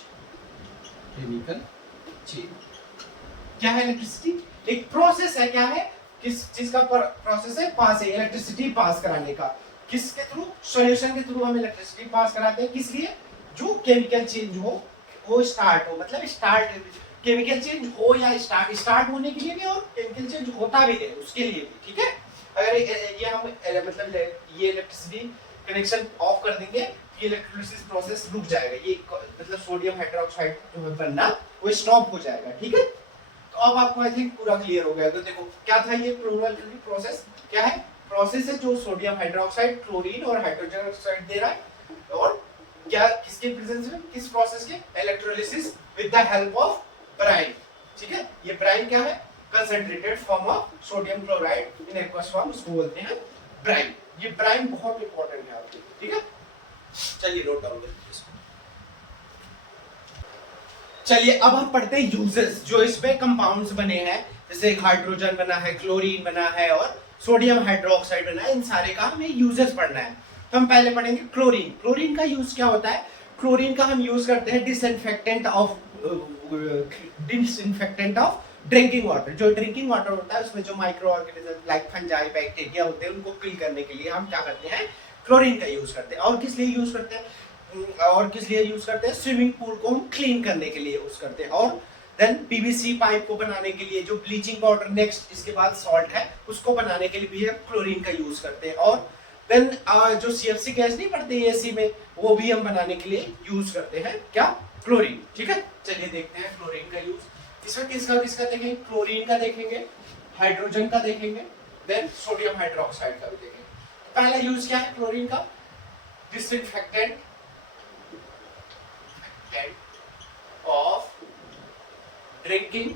क्या है इलेक्ट्रिसिटी, एक प्रोसेस है। क्या है, किस चीज का प्रोसेस है, पास है, इलेक्ट्रिसिटी पास कराने का। किसके थ्रू, सॉल्यूशन के थ्रू हम इलेक्ट्रिसिटी पास कराते हैं। किस लिए, जो केमिकल चेंज हो वो स्टार्ट हो, मतलब स्टार्ट केमिकल चेंज हो या स्टार्ट होने के लिए भी और केमिकल चेंज होता भी है उसके लिए भी, ठीक है। अगर ये हम मतलब ये इलेक्ट्रिसिटी कनेक्शन ऑफ कर देंगे, ये इलेक्ट्रोलिसिस प्रोसेस रुक जाएगा, ये मतलब सोडियम हाइड्रोक्साइड जो है बनना वो स्टॉप हो जाएगा, ठीक है। तो अब आपको आई थिंक पूरा क्लियर हो गया। तो देखो क्या था ये प्रोसेस, क्या है, प्रोसेस है जो सोडियम हाइड्रोक्साइड, क्लोरीन और हाइड्रोजन ऑक्साइड दे रहा है। और क्या, किसके प्रेजेंस में, किस प्रोसेस के, electrolysis with the help of Bryan, ठीक है। ये ब्राइन क्या है, concentrated form of sodium chloride in aqueous form, उसको बोलते हैं ब्राइन। ये ब्राइन बहुत इंपॉर्टेंट है आपके लिए, ठीक है। चलिए नोट डाउन करिए इसको। चलिए अब हम पढ़ते हैं यूजेस, जो इसमें कंपाउंड्स बने हैं, जैसे हाइड्रोजन बना है, क्लोरीन बना है और सोडियम हाइड्रोक्साइड बना है। इन सारे का हमें यूजेस पढ़ना है। तो हम पहले पढ़ेंगे क्लोरीन। क्लोरीन का यूज क्या होता है, क्लोरीन का हम यूज करते हैं डिसइंफेक्टेंट ऑफ ड्रिंकिंग वाटर। जो ड्रिंकिंग वाटर होता है उसमें जो micro organism like fungi, bacteria होते हैं, उनको किल करने के लिए हम क्या करते हैं, क्लोरीन का यूज करते हैं। और किस लिए यूज करते हैं, स्विमिंग पूल को हम क्लीन करने के लिए यूज करते हैं। और देन पीवीसी पाइप को बनाने के लिए, जो ब्लीचिंग पाउडर नेक्स्ट इसके बाद सॉल्ट है उसको बनाने के लिए भी हम क्लोरीन का यूज करते हैं। और देन जो CFC गैस नहीं पड़ती एसी में, वो भी हम बनाने के लिए यूज करते हैं, क्या, क्लोरीन, ठीक है। चलिए देखते हैं क्लोरीन का यूज। इसमें किसका देखेंगे, क्लोरीन का देखेंगे, हाइड्रोजन का देखेंगे, देन सोडियम हाइड्रोक्साइड का भी देखेंगे। पहला यूज क्या है क्लोरीन का, डिसइंफेक्टेंट ऑफ ड्रिंकिंग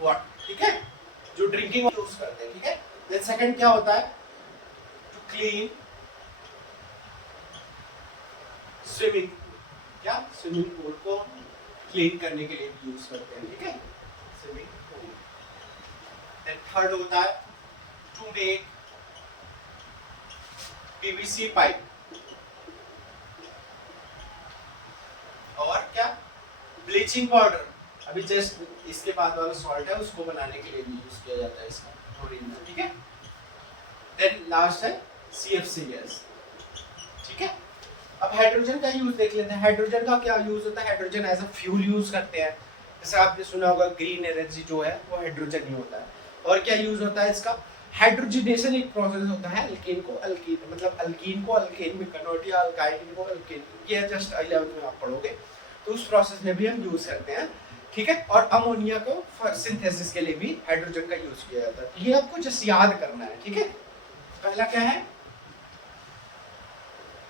वाटर, ठीक है, जो ड्रिंकिंग यूज करते हैं, ठीक है। देन सेकंड क्या होता है, टू क्लीन स्विमिंग, क्या, स्विमिंग पूल को क्लीन करने के लिए यूज करते हैं, ठीक है, स्विमिंग पूल। देन थर्ड होता है टू मेक पीवीसी पाइप, और क्या, ब्लीचिंग पाउडर, अभी जस्ट इसके बाद वाला सॉल्ट है उसको बनाने के लिए भी यूज किया जाता है इसका, क्लोरीन, ठीक है। देन लास्ट है CFC गैस, ठीक है। अब हाइड्रोजन का यूज देख लेते हैं। हाइड्रोजन का क्या यूज होता है, hydrogen as a fuel use करते हैं। जैसे आपने सुना होगा ग्रीन एनर्जी जो है वो हाइड्रोजन ही होता है। और क्या यूज होता है इसका, हाइड्रोजनेशन एक प्रोसेस होता है, अल्कीन को अल्कीन, मतलब अल्कीन को अल्केन में कन्वर्ट, या अल्काइन को अल्केन, ये जस्ट 11th में आप पढ़ोगे, तो उस प्रोसेस में भी हम यूज करते हैं, ठीक है। और अमोनिया को सिंथेसिस के लिए भी हाइड्रोजन का यूज किया जाता है। ये आपको जस्ट याद करना है, ठीक है। पहला क्या है,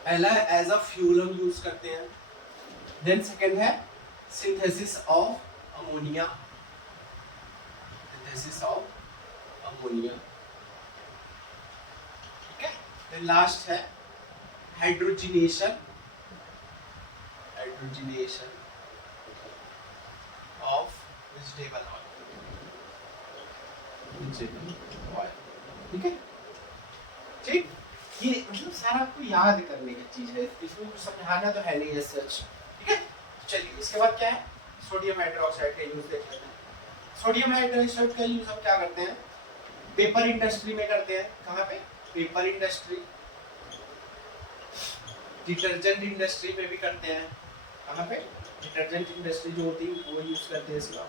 पहला एज अ फ्यूल हम यूज करते हैं। देन सेकंड है सिंथेसिस ऑफ अमोनिया, ठीक है। देन लास्ट है हाइड्रोजिनेशन ऑफ वेजिटेबल ऑयल, ठीक है। ठीक, ये मतलब सारा आपको याद करने की चीज है, इसमें कुछ समझाना तो है नहीं है सच, ठीक है। चलिए इसके बाद क्या है, सोडियम हाइड्रोक्साइड का यूज देख लेते हैं। सोडियम हाइड्रोक्साइड का यूज हम क्या करते हैं, पेपर इंडस्ट्री में करते हैं। कहाँ पे, पेपर इंडस्ट्री, डिटर्जेंट इंडस्ट्री में भी करते हैं। कहाँ पे, डिटर्जेंट इंडस्ट्री जो होती है वो यूज करते हैं इसका,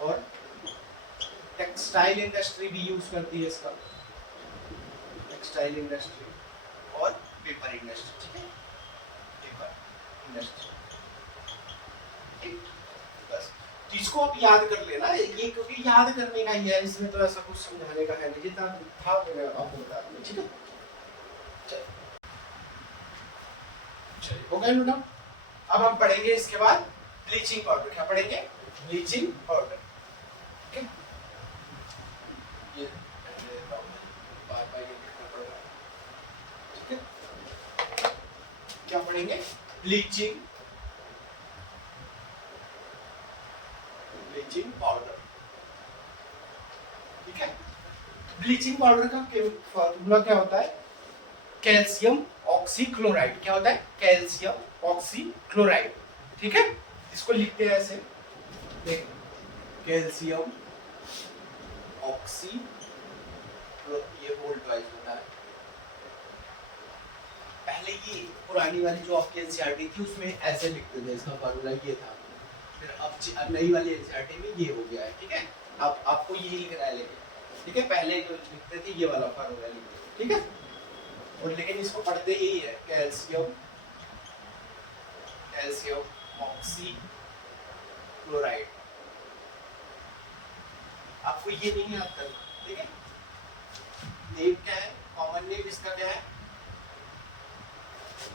और टेक्सटाइल इंडस्ट्री भी यूज करती है इसका, टेक्सटाइल इंडस्ट्री और पेपर इंडस्ट्री, ठीक है, पेपर इंडस्ट्री, ठीक। बस इसको आप याद कर लेना ये, क्योंकि याद करने का ही है, इसमें तो ऐसा कुछ समझाने का है नहीं, जितना था मैंने आपको बता दिया, ठीक है। चलिए हो गया नोट। अब हम पढ़ेंगे इसके बाद ब्लीचिंग पाउडर। क्या पढ़ेंगे, ब्लीचिंग पाउडर, ठीक है। ये बार-बार ये लिखना पड़ रहा है, ठीक है। क्या पढ़ेंगे, ब्लीचिंग पाउडर, ठीक है। ब्लीचिंग पाउडर का फॉर्मूला क्या होता है, कैल्शियम ऑक्सीक्लोराइड। क्या होता है, कैल्शियम ऑक्सीक्लोराइड, ठीक है। इसको लिखते हैं ऐसे, देख, कैल्शियम ऑक्सी, ये वोल्ट वाइज होता है। पहले ये पुरानी वाली जो आपकी एनसीईआरटी थी उसमें ऐसे लिखते थे, इसका फॉर्मूला ये था, फिर अब नई वाली एनसीईआरटी में ये हो गया है, ठीक है। अब आपको यही लिखना है, लेकिन ठीक है, पहले जो लिखते थे ये वाला फॉर्मूला लिखते, ठीक है। और लेकिन इसको पढ़ते यही है, कैल्शियम ऑक्सीक्लोराइड। आपको ये नहीं याद करना, ठीक है। नेम क्या है, कॉमन नेम इसका क्या है,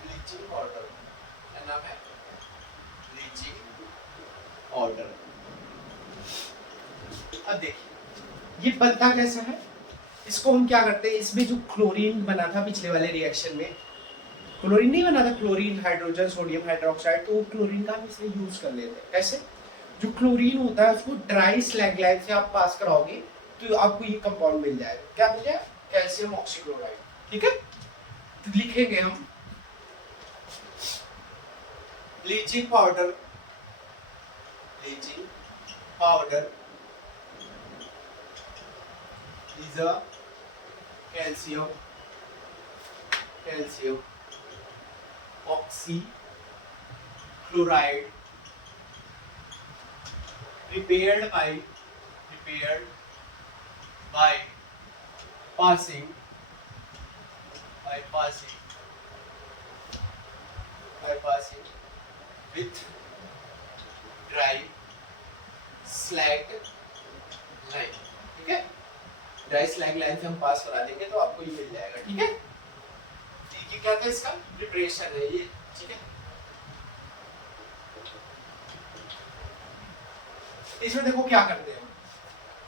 ब्लीचिंग पाउडर, क्या नाम है, ब्लीचिंग पाउडर। अब देखिए ये बनता कैसा है, इसको हम क्या करते हैं, इसमें जो क्लोरीन बना था पिछले वाले रिएक्शन में, क्लोरीन नहीं बना था, क्लोरीन हाइड्रोजन सोडियम हाइड्रोक्साइड, तो वो क्लोरीन का हम इसमें यूज कर लेते हैं। कैसे, जो क्लोरीन होता है उसको ड्राई स्लैग लाइन से आप पास कराओगे तो आपको ये कंपाउंड मिल जाएगा। क्या मिल जाएगा, कैल्शियम ऑक्सीक्लोराइड, ठीक है। तो लिखेंगे हम bleaching powder, bleaching powder is a calcium oxychloride prepared by passing with dry slag line, ठीक है। ड्राई स्लैग लाइन से हम पास करा देंगे तो आपको ये मिल जाएगा, ठीक है। ये क्या था, इसका प्रिपरेशन है ये, ठीक है। इसमें देखो क्या करते हैं,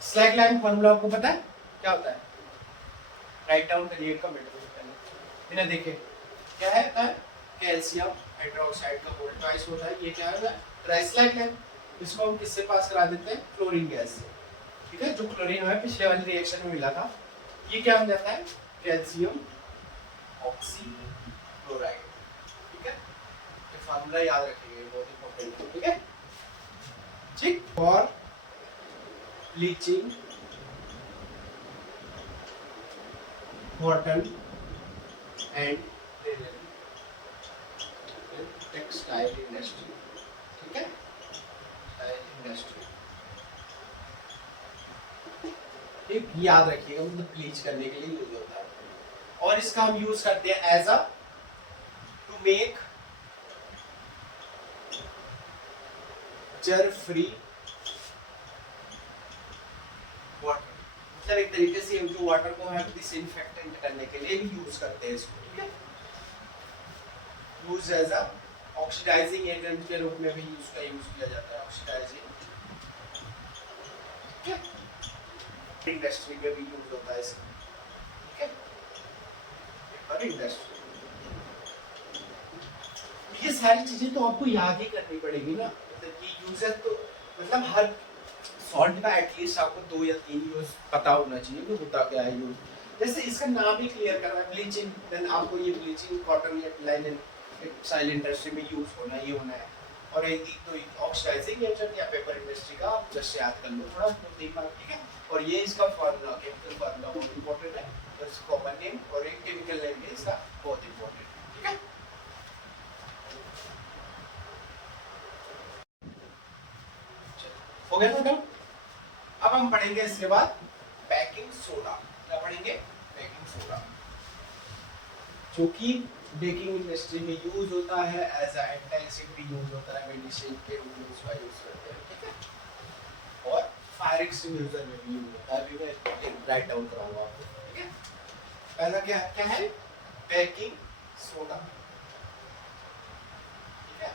स्लैग लाइन फॉर्मूला आपको पता है क्या होता है, राइट डाउन करिए, कमेंट में पहले बिना देखे। क्या है, कैल्शियम हाइड्रोक्साइड का वोल्ट ट्वाइस होता है, ये क्या है, ड्राई स्लैग लाइन। इसको हम किससे पास करा देते हैं, क्लोरीन गैस से, ठीक है। जो क्लोरीन हमें पिछले वाले रिएक्शन में मिला था, ये क्या बन जाता है, कैल्शियम ऑक्सीक्लोराइड, ठीक है। ये फार्मूला याद रखिएगा, बहुत इंपॉर्टेंट है, ठीक है। ठीक, for bleaching cotton and textile industry, ठीक है, टेक्सटाइल इंडस्ट्री, एक याद रखिएगा, मतलब ब्लीच करने के लिए यूज होता है। और इसका हम यूज करते हैं as a to make germ free water, मतलब एक तरीके से जो वाटर को हम डिसइंफेक्टेंट करने के लिए भी यूज करते हैं इसको, ठीक है। Use as a oxidizing agent के रूप में भी इसका यूज किया जाता है, ऑक्सीडाइजिंग, ठीक है। इंडस्ट्री में भी यूज होता है इसका, ठीक है, पेपर इंडस्ट्री। सारी चीजें तो आपको याद ही करनी पड़ेगी ना, मतलब ये यूजर तो मतलब हर सॉल्ट का एटलीस्ट आपको 2 या 3 यूज पता होना चाहिए कि होता क्या है यूज। जैसे इसका नाम ही क्लियर कर रहा है ब्लीचिंग, देन आपको ये ब्लीचिंग कॉटन या लाइन टेक्सटाइल इंडस्ट्री में यूज होना ये होना है। और एक तो ऑक्सीडाइजिंग एजेंट या पेपर इंडस्ट्री का आप जस्ट याद कर लो थोड़ा तो देखना, ठीक है। और ये इसका फार्मूला, केमिकल फार्मूला बहुत इंपॉर्टेंट है, तो इसका कॉमन नेम और एक केमिकल नेम भी इसका बहुत इंपॉर्टेंट है, ठीक है। हो गया ना? अब हम पढ़ेंगे इसके बाद बेकिंग सोडा। क्या पढ़ेंगे? बेकिंग सोडा, जो कि बेकिंग इंडस्ट्री में यूज होता है, एज अ एंटासिड भी यूज होता है, मेडिसिन के रूप में उसका यूज करते हैं, ठीक है। और फायर एक्सटिंग्विशर में भी यूज होता है, अभी मैं राइट डाउन कराऊंगा आपको, ठीक है। पहला क्या क्या है? बेकिंग सोडा, ठीक है।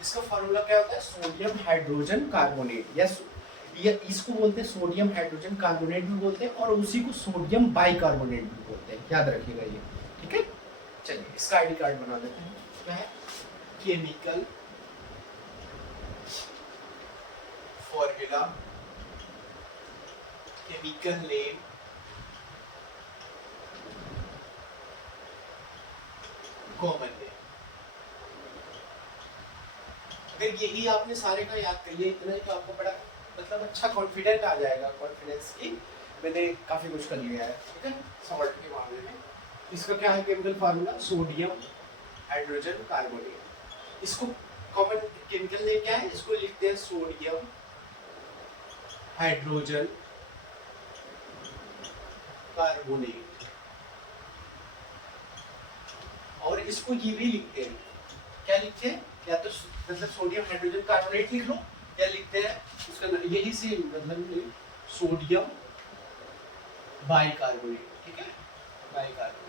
इसका फार्मूला क्या होता है? सोडियम हाइड्रोजन कार्बोनेट, या ये इसको बोलते हैं सोडियम हाइड्रोजन कार्बोनेट भी बोलते हैं, और उसी को सोडियम बाइकार्बोनेट भी बोलते हैं, याद रखिएगा ये, ठीक है। चलिए इसका आईडी कार्ड बना देते हैं। क्या है? Chemical formula, chemical name, common name. अगर यही आपने सारे का याद कर लिया, इतना ही तो आपको बड़ा मतलब अच्छा कॉन्फिडेंट आ जाएगा, कॉन्फिडेंस की मैंने काफी कुछ कर लिया है, ठीक है। सॉल्ट के मामले में इसका क्या है? Chemical formula sodium hydrogen carbonate. इसको कॉमन केमिकल नेम क्या है? इसको लिखते हैं सोडियम हाइड्रोजन कार्बोनेट। और इसको ये भी लिखते हैं, क्या लिखते हैं? या तो मतलब सोडियम हाइड्रोजन कार्बोनेट लिख लो, या लिखते हैं उसका यही सेम मतलब सोडियम बाइकार्बोनेट, ठीक है, बाइकार्बोनेट,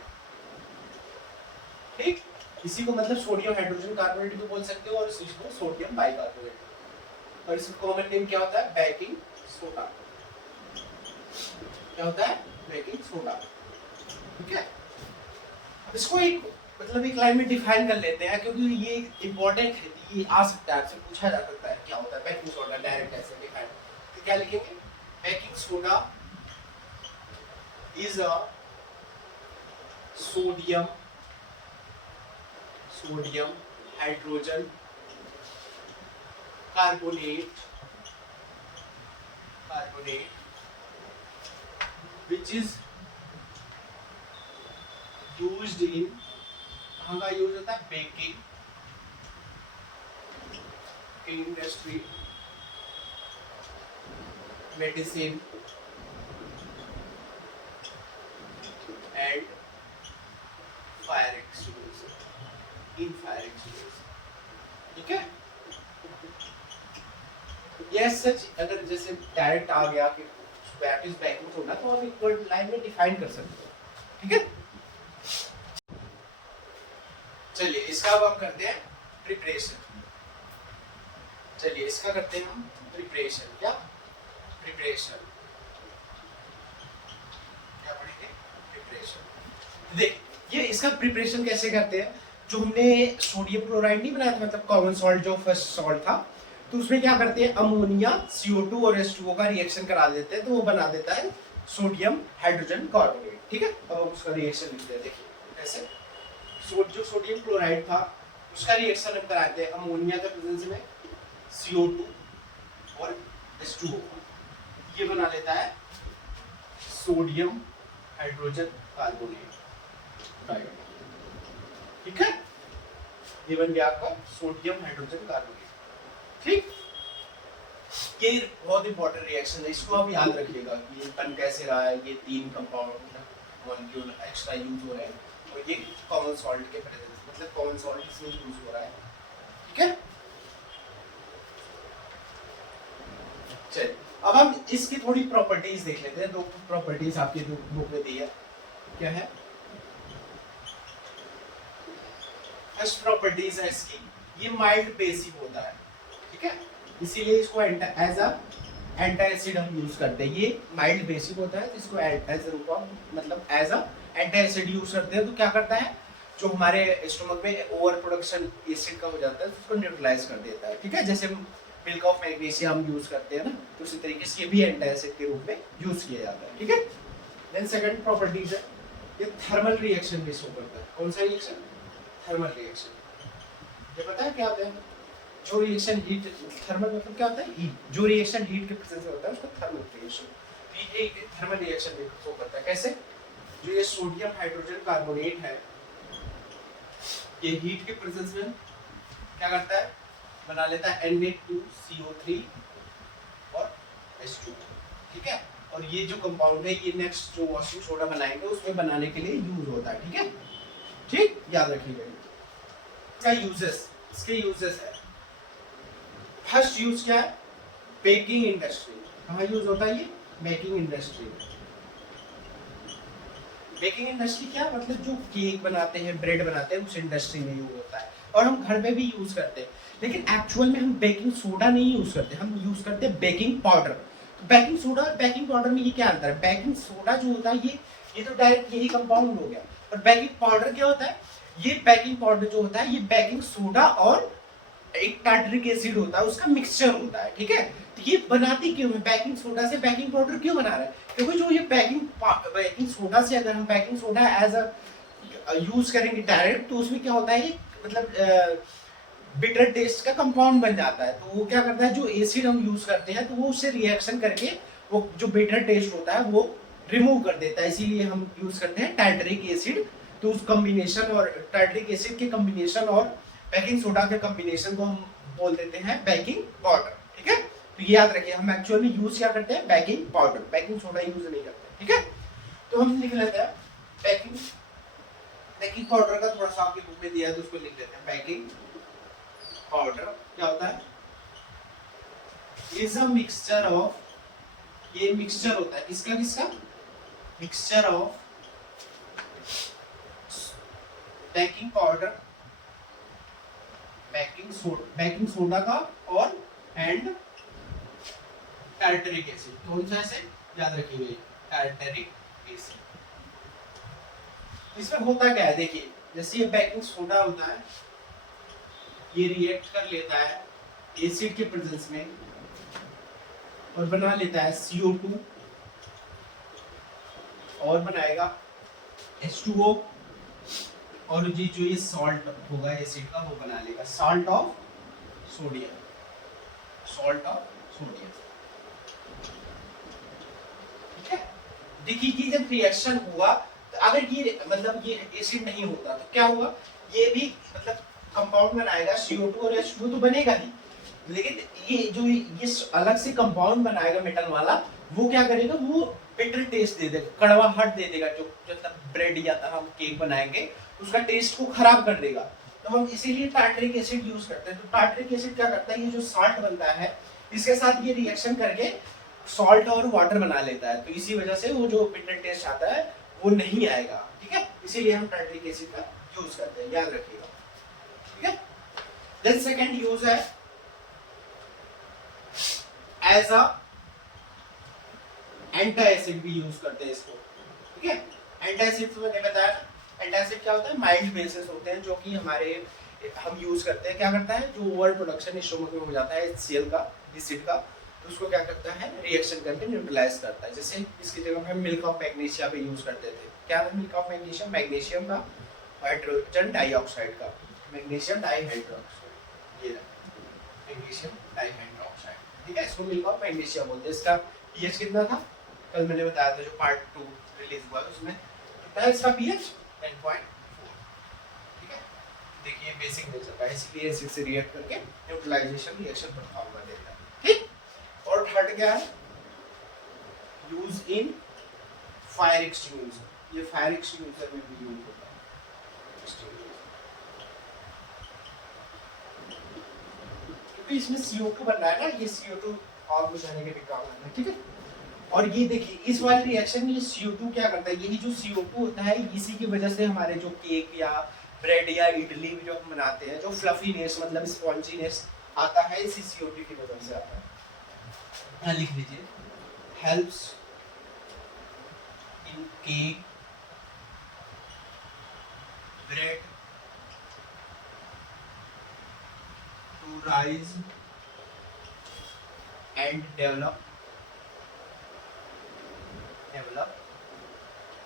ठीक। इसी को मतलब सोडियम हाइड्रोजन कार्बोनेट भी बोल सकते हो, और इसको सोडियम बाइकार्बोनेट। और इसका कॉमन नेम क्या होता है? Baking soda. क्या होता है? बेकिंग सोडा, ठीक है। इसको एक मतलब एक लाइन में डिफाइन कर लेते हैं, क्योंकि ये इंपॉर्टेंट है, ये आ सकता है, आपसे पूछा जा सकता है क्या होता है बेकिंग सोडा, डायरेक्ट ऐसे डिफाइन। तो क्या लिखेंगे? Baking soda is a sodium hydrogen carbonate which is used in, कहाँ का यूज होता है? Baking industry, medicine and fire extinguisher, in fire extinguisher, ठीक है। यस सच, अगर जैसे डायरेक्ट आ गया कि व्हाट इज बेकिंग सोडा, तो आप एक वर्ड लाइन में डिफाइन कर सकते हो, ठीक है। चलिए इसका अब हम करते हैं प्रिपरेशन। चलिए इसका करते हैं हम प्रिपरेशन। क्या प्रिपरेशन? क्या पढ़ेंगे? प्रिपरेशन। देख ये इसका प्रिपरेशन कैसे करते हैं? जो हमने सोडियम क्लोराइड नहीं बनाया था, मतलब कॉमन सॉल्ट जो फर्स्ट सॉल्ट था, तो उसमें क्या करते हैं? अमोनिया CO2 और H2O का रिएक्शन करा देते हैं, तो वो बना देता है सोडियम हाइड्रोजन कार्बोनेट, ठीक है। अब हम उसका रिएक्शन लिखते हैं, देखिए कैसे। जो सोडियम क्लोराइड था उसका रिएक्शन हम कराते हैं अमोनिया के प्रेजेंस में CO2 और H2O, ये बना लेता है सोडियम हाइड्रोजन कार्बोनेट, ठीक है। ये बन गया आपका सोडियम हाइड्रोजन कार्बोनेट, ठीक। ये बहुत इंपॉर्टेंट रिएक्शन है, इसको आप याद रखिएगा कि ये बन कैसे रहा है। ये 3 कंपाउंड मॉलिक्यूल एक्स्ट्रा यूज हो रहे हैं, और ये कॉमन सॉल्ट के प्रेजेंस, मतलब कॉमन सॉल्ट इसमें यूज हो रहा है, ठीक है। चलिए अब हम इसकी थोड़ी प्रॉपर्टीज देख लेते हैं। 2 प्रॉपर्टीज आपके बुक में दी है। क्या है? फर्स्ट प्रॉपर्टीज है इसकी, ये माइल्ड बेसिक होता है, ठीक है, इसीलिए इसको एज अ एंटी एसिड हम यूज करते हैं। ये माइल्ड बेसिक होता है, तो इसको एज मतलब as a anti acid use करते हैं। तो क्या करता है? जो हमारे स्टोमक में ओवर प्रोडक्शन एसिड का हो जाता है उसको न्यूट्रलाइज कर देता है, ठीक है। जैसे मिल्क ऑफ मैग्नीशिया हम यूज करते हैं ना, तो उसी तरीके से ये भी एंटी एसिड के रूप में यूज किया जाता है, ठीक है। देन सेकंड प्रॉपर्टीज है, ये थर्मल रिएक्शन भी शो करता है। कौन सा रिएक्शन? Thermal reaction. ये पता है क्या होता है? जो रिएक्शन हीट, थर्मल मतलब क्या होता है? हीट। जो रिएक्शन हीट के प्रेजेंस में होता है उसको थर्मल रिएक्शन। तो ये थर्मल रिएक्शन भी शो करता है। कैसे? जो ये सोडियम हाइड्रोजन कार्बोनेट है, ये हीट के प्रेजेंस में क्या करता है? बना लेता है Na2CO3 और H2, ठीक है। और ये जो कंपाउंड है ये नेक्स्ट जो वॉशिंग सोडा बनाएंगे उसमें बनाने के लिए यूज होता है, ठीक है। ठीक, याद रखिएगा। इसका यूजेस, इसके यूजेस है, फर्स्ट यूज क्या है? Baking industry. कहाँ यूज होता है ये? Baking industry. बेकिंग इंडस्ट्री क्या मतलब? जो केक बनाते हैं, ब्रेड बनाते हैं, उस इंडस्ट्री में यूज होता है। और हम घर में भी यूज करते हैं, लेकिन एक्चुअल में हम बेकिंग सोडा नहीं यूज करते, हम यूज करते हैं बेकिंग पाउडर। तो बेकिंग सोडा और बेकिंग पाउडर में ये क्या अंतर है? बेकिंग सोडा जो होता है ये तो डायरेक्ट यही कंपाउंड हो गया, और बेकिंग पाउडर क्या होता है? ये बेकिंग पाउडर जो होता है ये बेकिंग सोडा और एक टार्टरिक एसिड होता है, उसका मिक्सचर होता है, ठीक है। तो ये बनाती क्यों है? बेकिंग सोडा से बेकिंग पाउडर क्यों बना रहा है? क्योंकि जो ये बेकिंग सोडा से अगर हम baking soda as a use करेंगे डायरेक्ट, तो उसमें क्या होता है? मतलब बिटर टेस्ट का कंपाउंड बन जाता है। तो वो क्या करता है? जो एसिड हम यूज करते हैं तो वो उससे रिएक्शन करके वो जो बिटर टेस्ट होता है वो रिमूव कर देता है। इसीलिए हम यूज करते हैं टार्टरिक एसिड। तो उस कॉम्बिनेशन और टार्टरिक एसिड के कॉम्बिनेशन और बेकिंग सोडा के कॉम्बिनेशन को हम बोल देते हैं बेकिंग पाउडर, ठीक है। तो ये याद रखिए, हम एक्चुअली यूज क्या करते हैं? Baking powder, baking soda use नहीं करते, ठीक है। तो हम लिख लेते हैं बेकिंग, बेकिंग पाउडर का थोड़ा सा आपके बुक में दिया है तो उसको लिख लेते हैं। बेकिंग पाउडर क्या होता है? इज अ मिक्सचर ऑफ, ये मिक्सचर होता है किसका किसका? Mixture of baking powder, baking soda का और एंड टार्टरिक एसिड। कौन सा एसिड? याद रखिए, टार्टरिक एसिड। इसमें होता क्या है? देखिए, जैसे ये बेकिंग सोडा होता है, ये रिएक्ट कर लेता है एसिड के प्रेजेंस में और बना लेता है CO2 और बनाएगा H2O, और जो ये सॉल्ट होगा एसिड का वो बना लेगा salt of sodium, salt of sodium, ठीक है। देखिए कि जब रिएक्शन हुआ तो अगर ये मतलब ये एसिड नहीं होता तो क्या होगा? ये भी मतलब कंपाउंड बनाएगा CO2 और H2O तो बनेगा ही, लेकिन ये जो ये अलग से कंपाउंड बनाएगा मेटल वाला, वो क्या करेगा? वो बिटर टेस्ट दे देगा, कड़वाहट दे देगा। जो मतलब ब्रेड या हम केक बनाएंगे उसका टेस्ट को खराब कर देगा। तो हम इसीलिए टार्टरिक एसिड यूज करते हैं। तो टार्टरिक एसिड क्या करता है? ये जो सॉल्ट बनता है इसके साथ ये रिएक्शन करके सॉल्ट और वाटर बना लेता है, तो इसी वजह से वो जो बिटर टेस्ट आता है वो नहीं आएगा, ठीक है। इसीलिए हम टार्टरिक एसिड का यूज करते हैं, याद रखिएगा, ठीक है। देन सेकंड यूज है एज अ एंटी एसिड भी यूज करते हैं इसको, ठीक है। एंटी एसिड तो मैंने बताया ना, एंटी एसिड क्या होता है? माइल्ड बेसिस होते हैं जो कि हमारे हम यूज करते हैं। क्या करता है? जो ओवर प्रोडक्शन स्टोमक में हो जाता है HCl का, एसिड का, तो उसको क्या करता है? रिएक्शन करके न्यूट्रलाइज करता है। जैसे इसकी जगह हम मिल्क ऑफ मैग्नीशिया पे यूज करते थे। क्या है मिल्क ऑफ मैग्नीशिया? मैग्नीशियम का हाइड्रोजन डाइऑक्साइड का, मैग्नीशियम डाइहाइड्रोक्साइड, ये मैग्नीशियम डाइहाइड्रोक्साइड, ठीक है। इसको मिल्क ऑफ मैग्नीशिया बोलते हैं। इसका पीएच कितना था? कल मैंने बताया था जो पार्ट 2 रिलीज हुआ उसमें कितना है इसका पीएच? 10.4, ठीक है। देखिए बेसिक नेचर का, इसलिए एसिड से रिएक्ट करके न्यूट्रलाइजेशन रिएक्शन परफॉर्म कर देता है, ठीक। और थर्ड क्या है? Use in fire extinguisher. ये फायर एक्सटिंग्विशर में भी यूज होता है, क्योंकि इसमें CO2 बन रहा है ना, ये CO2 आग बुझाने के लिए काम आता है, ठीक है। और ये देखिए इस वाले रिएक्शन में ये CO2 क्या करता है? यही जो CO2 होता है इसी की वजह से हमारे जो केक या ब्रेड या इडली जो हम बनाते हैं, जो फ्लफीनेस मतलब स्पॉन्जीनेस आता है, इसी CO2 की वजह से आता है। यहाँ लिख लीजिए, helps in cake bread to rise and develop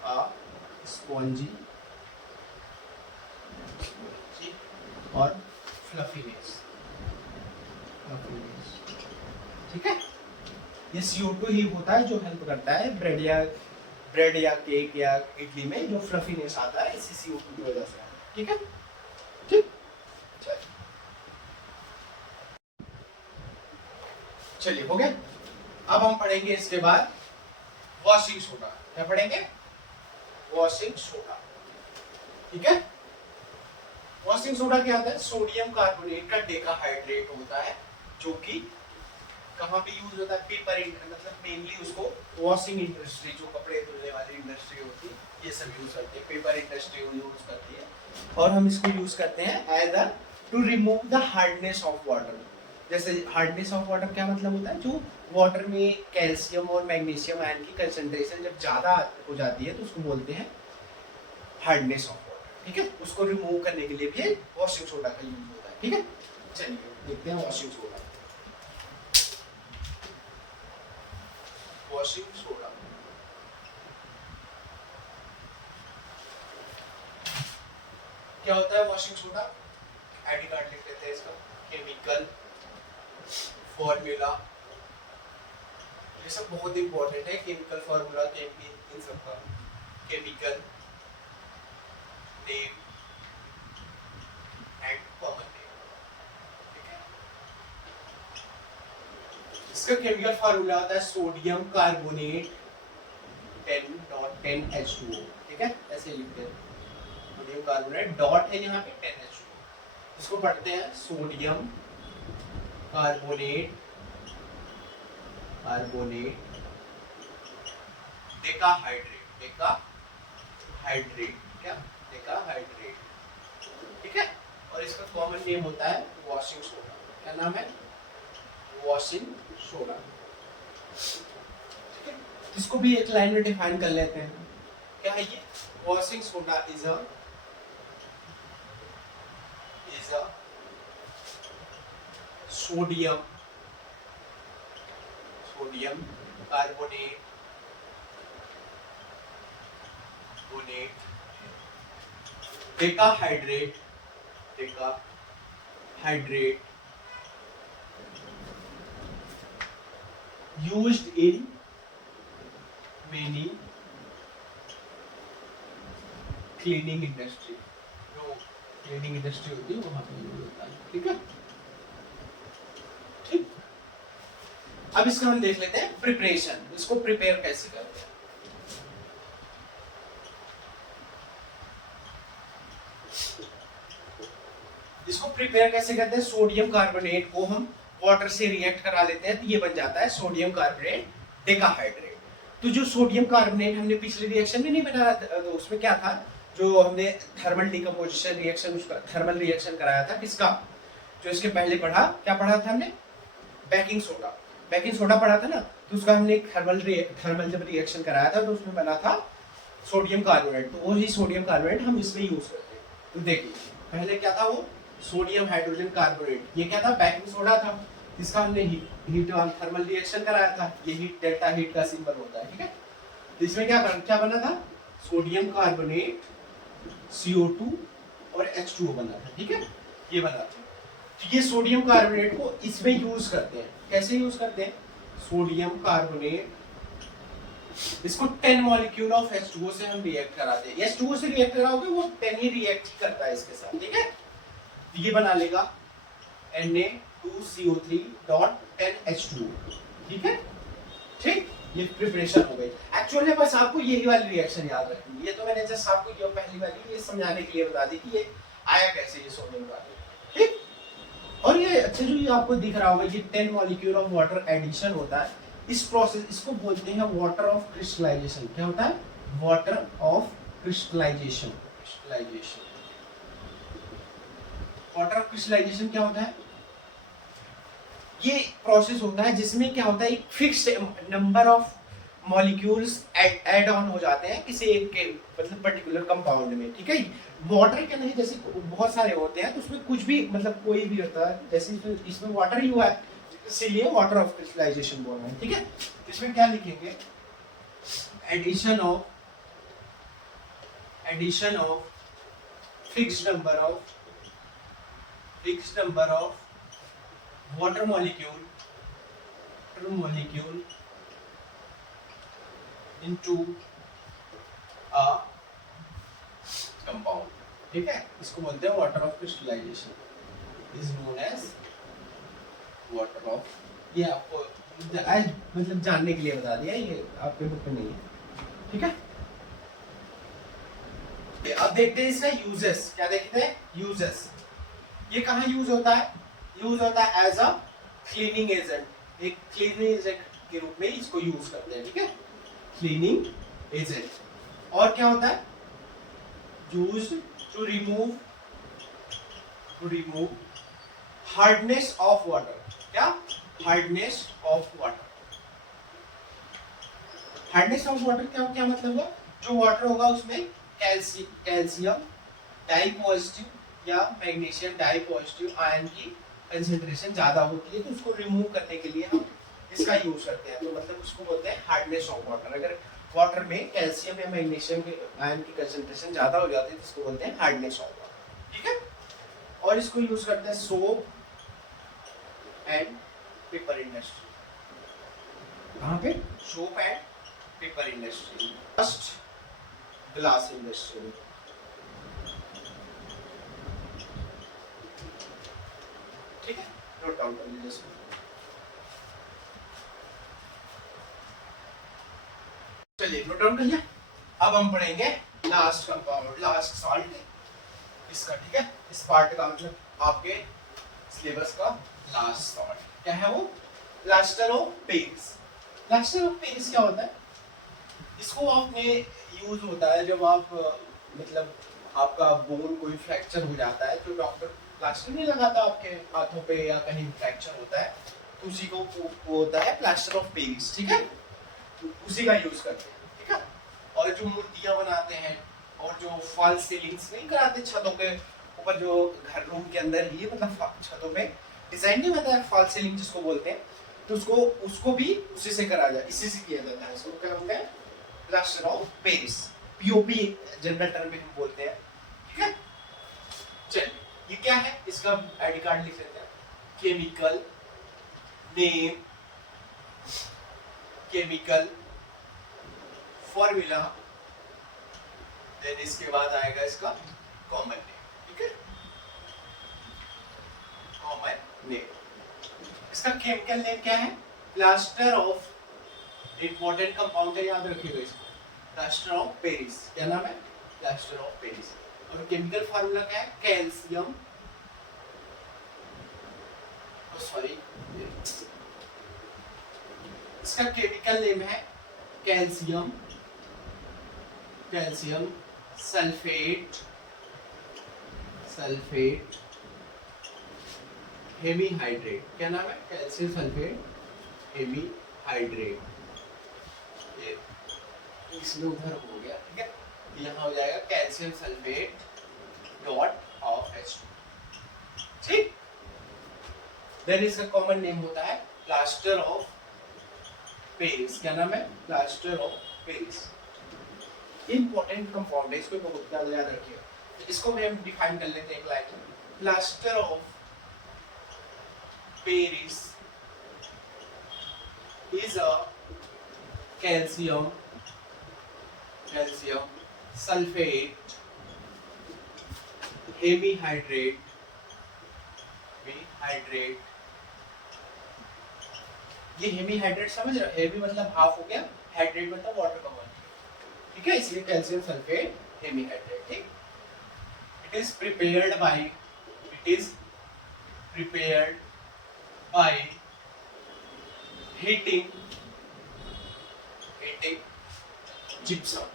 a spongy और फ्लफीनेस, ठीक है। ये CO2 ही होता है जो हेल्प करता है ब्रेड या केक या इडली में जो फ्लफीनेस आता है, इसी CO2 की वजह से, ठीक है। ठीक, चलिए हो गया। अब हम पढ़ेंगे इसके बाद वॉशिंग सोडा। क्या पढ़ेंगे? वॉशिंग सोडा, ठीक है। वॉशिंग सोडा क्या होता है? सोडियम कार्बोनेट का डेकाहाइड्रेट होता है, जो कि कहाँ पे यूज होता है? पेपर, मतलब मेनली उसको वॉशिंग इंडस्ट्री, जो कपड़े धुलने वाली इंडस्ट्री होती है, ये सब यूज करती है। पेपर इंडस्ट्री यूज करती है, और हम इसको यूज करते हैं as a to remove the hardness of water. जैसे हार्डनेस ऑफ वाटर क्या मतलब होता है? जो वाटर में कैल्शियम और मैग्नीशियम आयन की कंसंट्रेशन जब ज्यादा हो जाती है तो उसको बोलते हैं हार्डनेस ऑफ वाटर, ठीक है। उसको रिमूव करने के लिए भी वॉशिंग सोडा का यूज होता है, ठीक है। चलिए देखते हैं वॉशिंग सोडा। वॉशिंग सोडा क्या होता है? वॉशिंग सोडा आईडी कार्ड लिख लेते हैं इसका। केमिकल फॉर्मूला, ये सब बहुत इंपॉर्टेंट है। केमिकल फॉर्मूला, इन सब का chemical name and common name, ठीक है। इसका केमिकल फॉर्मूला होता है सोडियम कार्बोनेट 10.10H2O, ठीक है। ऐसे लिखते हैं, सोडियम कार्बोनेट, डॉट है यहाँ पे 10H2O। इसको पढ़ते हैं सोडियम कार्बोनेट डेकाहाइड्रेट, क्या? डेकाहाइड्रेट, ठीक है। और इसका कॉमन नेम होता है वॉशिंग सोडा। क्या नाम है? वॉशिंग सोडा, ठीक है। इसको भी एक लाइन में डिफाइन कर लेते हैं। क्या है ये? Washing soda is a sodium carbonate decahydrate used in many cleaning industry, जो क्लीनिंग इंडस्ट्री होती है वहां पे यूज होता है, ठीक है। ठीक, अब इसका हम देख लेते हैं प्रिपरेशन। इसको प्रिपेयर कैसे करते हैं? इसको प्रिपेयर कैसे करते हैं? सोडियम कार्बोनेट को हम वाटर से रिएक्ट करा लेते हैं, तो ये बन जाता है सोडियम कार्बोनेट डेकाहाइड्रेट। तो जो सोडियम कार्बोनेट हमने पिछले रिएक्शन में नहीं बनाया था, तो उसमें क्या था? जो हमने थर्मल डिकम्पोजिशन रिएक्शन, उसका थर्मल रिएक्शन कराया था, किसका? जो इसके पहले पढ़ा, क्या पढ़ा था हमने? बेकिंग सोडा पढ़ा था ना। तो उसका हमने थर्मल जब रिएक्शन कराया था तो उसमें बना था सोडियम कार्बोनेट। तो वही सोडियम कार्बोनेट हम इसमें यूज करते हैं। तो देखिए पहले क्या था? वो सोडियम हाइड्रोजन कार्बोनेट, ये क्या था? बेकिंग सोडा था। इसका हमने हीट थर्मल रिएक्शन कराया था। ये हीट डेल्टा हीट का सिंबल होता है, ठीक है। तो इसमें क्या बना था? सोडियम कार्बोनेट, CO2 और H2O बना था, ठीक है। ये बना था। तो ये सोडियम कार्बोनेट को इसमें यूज करते हैं। कैसे यूज करते हैं? सोडियम कार्बोनेट, इसको 10 मॉलिक्यूल ऑफ H2O से हम रिएक्ट कराते हैं। H2O से रिएक्ट कराओगे वो 10 ही रिएक्ट करता है इसके साथ, ठीक है। ये बना लेगा Na2CO3.10H2O, ठीक है। ठीक, ये प्रिपरेशन हो गई। एक्चुअल में बस आपको यही वाली रिएक्शन याद रखनी है। ये तो मैंने जस्ट आपको ये पहली वाली ये समझाने के लिए बता दी कि ये आया कैसे, ये सोडियम कार्बोनेट, ठीक। और ये अच्छा जो ये आपको दिख रहा होगा, ये 10 मॉलिक्यूल ऑफ वाटर एडिशन होता है। इस प्रोसेस, इसको बोलते हैं वाटर ऑफ क्रिस्टलाइजेशन। क्या होता है? Water of crystallization. Water of crystallization क्या होता है? ये प्रोसेस होता है जिसमें क्या होता है? एक fixed number of molecules add on हो जाते हैं किसी एक के मतलब पर्टिकुलर कंपाउंड में, ठीक है। वाटर के नहीं, जैसे बहुत सारे होते हैं तो उसमें कुछ भी मतलब कोई भी होता है, जैसे इसमें वाटर ही हुआ है इसीलिए वाटर ऑफ क्रिस्टलाइजेशन बोल रहे हैं, ठीक है। इसमें क्या लिखेंगे, addition of fixed number of water molecule into a compound, ठीक है। इसको बोलते हैं water of crystallization, is known as water of, ये आपको मतलब जानने के लिए बता दिया, ये आपके बुक में नहीं है, ठीक है। अब देखते हैं इसका यूजेस, क्या देखते हैं यूजेस। ये कहाँ यूज होता है, यूज होता है एज अ क्लीनिंग एजेंट, एक क्लीनिंग एजेंट के रूप में इसको यूज करते हैं, ठीक है, क्लीनिंग एजेंट। और क्या होता है, used to remove hardness of water, क्या hardness of water, hardness of water क्या मतलब हुआ, जो वाटर होगा उसमें कैल्शियम डाई पॉजिटिव या मैग्नीशियम डाई पॉजिटिव आयन की कंसेंट्रेशन ज्यादा होती है, तो उसको रिमूव करने के लिए हम इसका यूज करते हैं, तो मतलब उसको बोलते हैं हार्डनेस ऑफ वाटर। अगर वाटर में कैल्शियम या मैग्नीशियम के आयन की कंसेंट्रेशन ज्यादा हो जाती है तो इसको बोलते हैं हार्डनेस ऑफ वाटर, ठीक है। और इसको यूज करते हैं सोप एंड पेपर इंडस्ट्री, कहाँ पे, soap and paper industry, first glass industry, ठीक है, नोट डाउन कर लीजिए इसको। चलिए नोट डाउन कर लिया। अब हम पढ़ेंगे लास्ट कंपाउंड, लास्ट सॉल्ट इसका, ठीक है। इस पार्ट का मतलब आपके सिलेबस का लास्ट सॉल्ट क्या है, वो plaster of Paris. Plaster of Paris क्या होता है, इसको आपने यूज होता है जब आप मतलब आपका बोन कोई फ्रैक्चर हो जाता है तो डॉक्टर प्लास्टर नहीं लगाता आपके हाथों पे या कहीं फ्रैक्चर होता है तो उसी को वो होता है प्लास्टर ऑफ पेरिस, ठीक है, तो उसी का यूज करते हैं, ठीक है। और जो मूर्तियां बनाते हैं और जो फॉल्स सीलिंग्स नहीं कराते छतों के ऊपर, जो घर रूम के अंदर ही मतलब छतों पे डिजाइन नहीं बनता है फॉल्स सीलिंग जिसको बोलते हैं, तो उसको भी उसी से करा जाए, इसी से किया जाता है, इसको क्या बोलते हैं plaster of Paris, POP general term में हम बोलते हैं, ठीक है। चलिए ये क्या है, इसका आईडी कार्ड लिख लेते हैं, chemical name, chemical formula, then इसके बाद आएगा इसका कॉमन नेम, ठीक है, कॉमन नेम। इसका केमिकल नेम क्या है, प्लास्टर ऑफ, इंपॉर्टेंट कंपाउंड है, याद रखिएगा इसको, प्लास्टर ऑफ पेरिस, क्या नाम है, प्लास्टर ऑफ पेरिस। और केमिकल फार्मूला क्या है, कैल्शियम, सॉरी इसका केमिकल नेम है कैल्शियम सल्फेट हेमीहाइड्रेट, क्या नाम है, कैल्शियम सल्फेट हेमीहाइड्रेट, ये इसमें उधर हो गया, ठीक है, यहाँ हो जाएगा calcium sulphate dot of H2, ठीक। देन इसका कॉमन नेम होता है प्लास्टर ऑफ पेरिस, क्या नाम है, plaster of Paris. Important compound है, इसको बहुत ज्यादा याद रखिएगा। इसको हम डिफाइन कर लेते हैं एक लाइन में, plaster of Paris is a calcium sulphate hemihydrate, ये हेमीहाइड्रेट समझ रहे हो, हेमी मतलब हाफ हो गया, हाइड्रेट मतलब वाटर का मॉलिक्यूल, ठीक है, इसलिए कैल्शियम सल्फेट हेमीहाइड्रेट, ठीक। It is prepared by heating gypsum,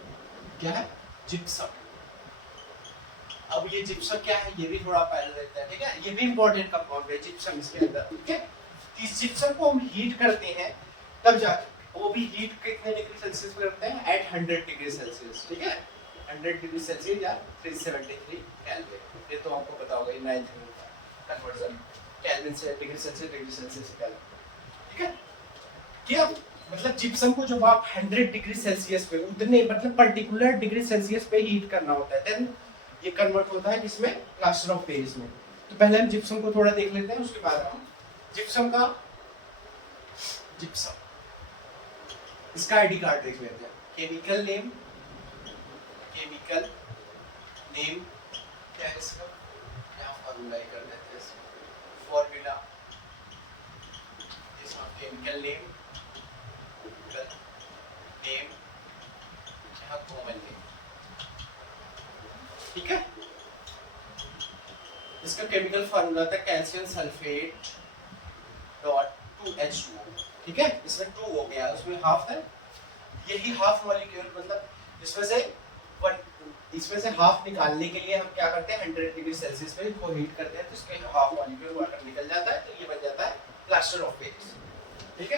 क्या है, जिप्सम। अब ये जिप्सम क्या है, ये भी थोड़ा पहले देखते हैं, ठीक है, ये भी इंपॉर्टेंट कंपाउंड है जिप्सम इसके अंदर, ठीक है। इस जिप्सम को हम हीट करते हैं तब जाके वो भी हीट कितने डिग्री सेल्सियस पे रखते हैं, एट 100 डिग्री सेल्सियस, ठीक है, 100 डिग्री सेल्सियस या 373 केल्विन। ये तो आपको पता होगा, ये 9th कन्वर्जन केल्विन से डिग्री सेल्सियस से केल्विन, ठीक है। क्या मतलब जिप्सम को जब आप 100 डिग्री सेल्सियस पे, उतने मतलब पर्टिकुलर डिग्री सेल्सियस पे हीट करना होता है, देन ये कन्वर्ट होता है किसमें, प्लास्टर ऑफ पेरिस में। तो पहले हम जिप्सम को थोड़ा देख लेते हैं, उसके बाद हम जिप्सम इसका आईडी कार्ड देख लेते हैं। केमिकल नेम क्या है इसका, यहाँ फॉर्मूला कर देते हैं, फॉर्मूला इसका केमिकल नेम यहाँ कॉमन नेम, ठीक है। इसका केमिकल फॉर्मूला था कैल्शियम सल्फेट डॉट 2H2O, ठीक है। इसमें 2 हो गया, उसमें हाफ है, यही हाफ मॉलिक्यूल, मतलब इसमें से हाफ निकालने के लिए हम क्या करते हैं, 100 डिग्री सेल्सियस पे इसको हीट करते हैं, तो इसके हाफ मॉलिक्यूल वाटर निकल जाता है, तो ये बन जाता है प्लास्टर ऑफ पेरिस, ठीक है।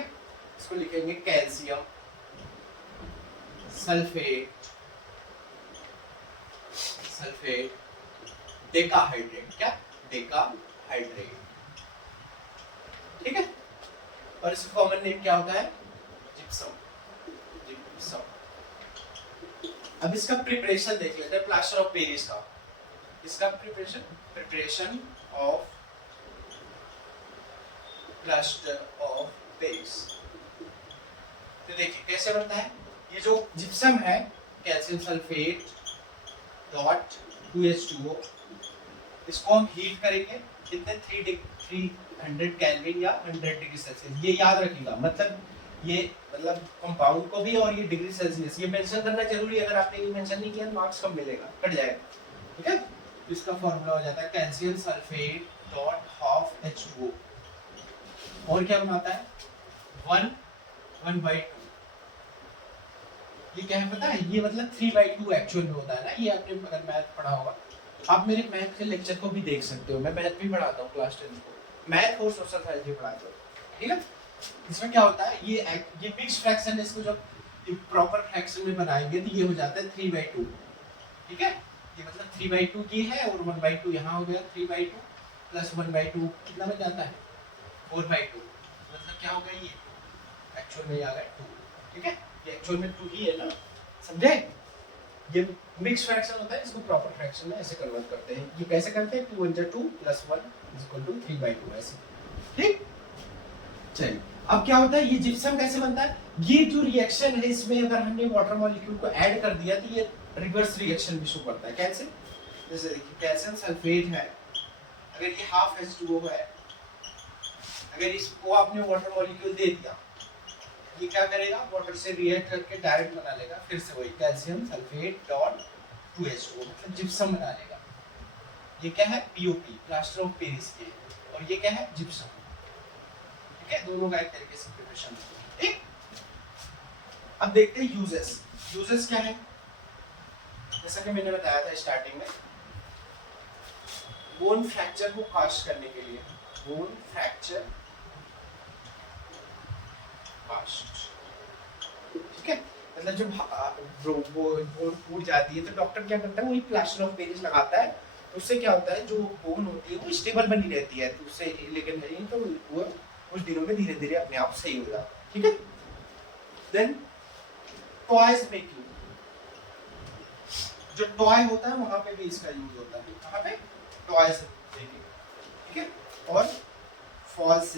इसको लिखेंगे कैल्शियम सल्फेट डेकाहाइड्रेट, क्या डेकाहाइड्रेट, ठीक है। और इसका कॉमन नेम क्या होता है, जिप्सम। अब इसका प्रिपरेशन देख लेते हैं प्लास्टर ऑफ पेरिस का। इसका preparation of plaster of Paris, तो देखिए कैसे बनता है। ये जो जिप्सम है, कैल्शियम सल्फेट डॉट 2H2O, इसको हम हीट करेंगे कितने, 300 केल्विन या 100 डिग्री सेल्सियस, ये याद रखिएगा। मतलब कंपाउंड को भी और ये डिग्री सेल्सियस ये मेंशन करना जरूरी है, अगर आपने ये मेंशन नहीं किया मार्क्स कम मिलेगा, कट जाएगा, ठीक है। तो इसका फॉर्मूला हो जाता है calcium sulphate dot half H2O, और क्या बनाता है 1/2। ये क्या है पता है, ये मतलब 3/2 एक्चुअल में होता है ना, ये आपने अगर मैथ पढ़ा होगा, आप मेरे मैथ के लेक्चर को भी देख सकते हो, मैं मैथ भी पढ़ाता हूँ क्लास 10 को, मैथ और सोशल साइंस भी पढ़ाता हूँ, ठीक है। इसमें क्या होता है, ये मिक्स्ड फ्रैक्शन है, इसको जब प्रॉपर फ्रैक्शन में बनाएंगे तो ये हो जाता है 3/2, ठीक है। ये मतलब 3/2 ये है और 1/2 यहाँ हो गया, 3/2 प्लस 1/2 कितना बन जाता है 4/2, मतलब क्या हो गया, ये एक्चुअल में आ गया 2, ठीक है। ये एक्चुअल में 2 ही है ना, समझे। ये मिक्स फ्रैक्शन होता है, इसको प्रॉपर फ्रैक्शन में ऐसे कन्वर्ट करते हैं। ये कैसे करते हैं, 2 × 2 + 1 = 3/2 ऐसे, ठीक। चलिए अब क्या होता है, ये जिप्सम कैसे बनता है, ये जो रिएक्शन है इसमें अगर हमने वाटर मॉलिक्यूल को ऐड कर दिया तो ये रिवर्स रिएक्शन भी शो करता है। कैसे, जैसे देखिए कैल्शियम सल्फेट है, अगर ये हाफ H2O है, अगर इसको आपने वाटर मॉलिक्यूल दे दिया, ये क्या करेगा, वाटर से रिएक्ट करके डायरेक्ट बना लेगा, फिर से वही कैल्शियम सल्फेट डॉट 2H2O, मतलब जिप्सम बना लेगा। ये क्या है, POP प्लास्टर ऑफ पेरिस के, और ये क्या है, जिप्सम, ठीक है। दोनों का एक तरीके से प्रिपरेशन, ठीक। अब देखते हैं यूजेस क्या है। जैसा कि मैंने बताया था स्टार्टिंग में, बोन फ्रैक्चर को कास्ट करने के लिए, बोन फ्रैक्चर कास्ट, ठीक है। मतलब जब बोन टूट जाती है तो डॉक्टर क्या करता है, वही प्लास्टर ऑफ पेरिस लगाता है, तो उससे क्या होता है, जो बोन होती है वो स्टेबल बनी रहती है, तो उससे लेकिन नहीं तो वो कुछ दिनों में धीरे धीरे अपने आप सही हो जाता है, ठीक है। देन टॉयज मेकिंग, जो टॉय होता है वहां पे भी इसका यूज होता है, कहां पे, टॉयज मेकिंग, ठीक है। और फॉल्स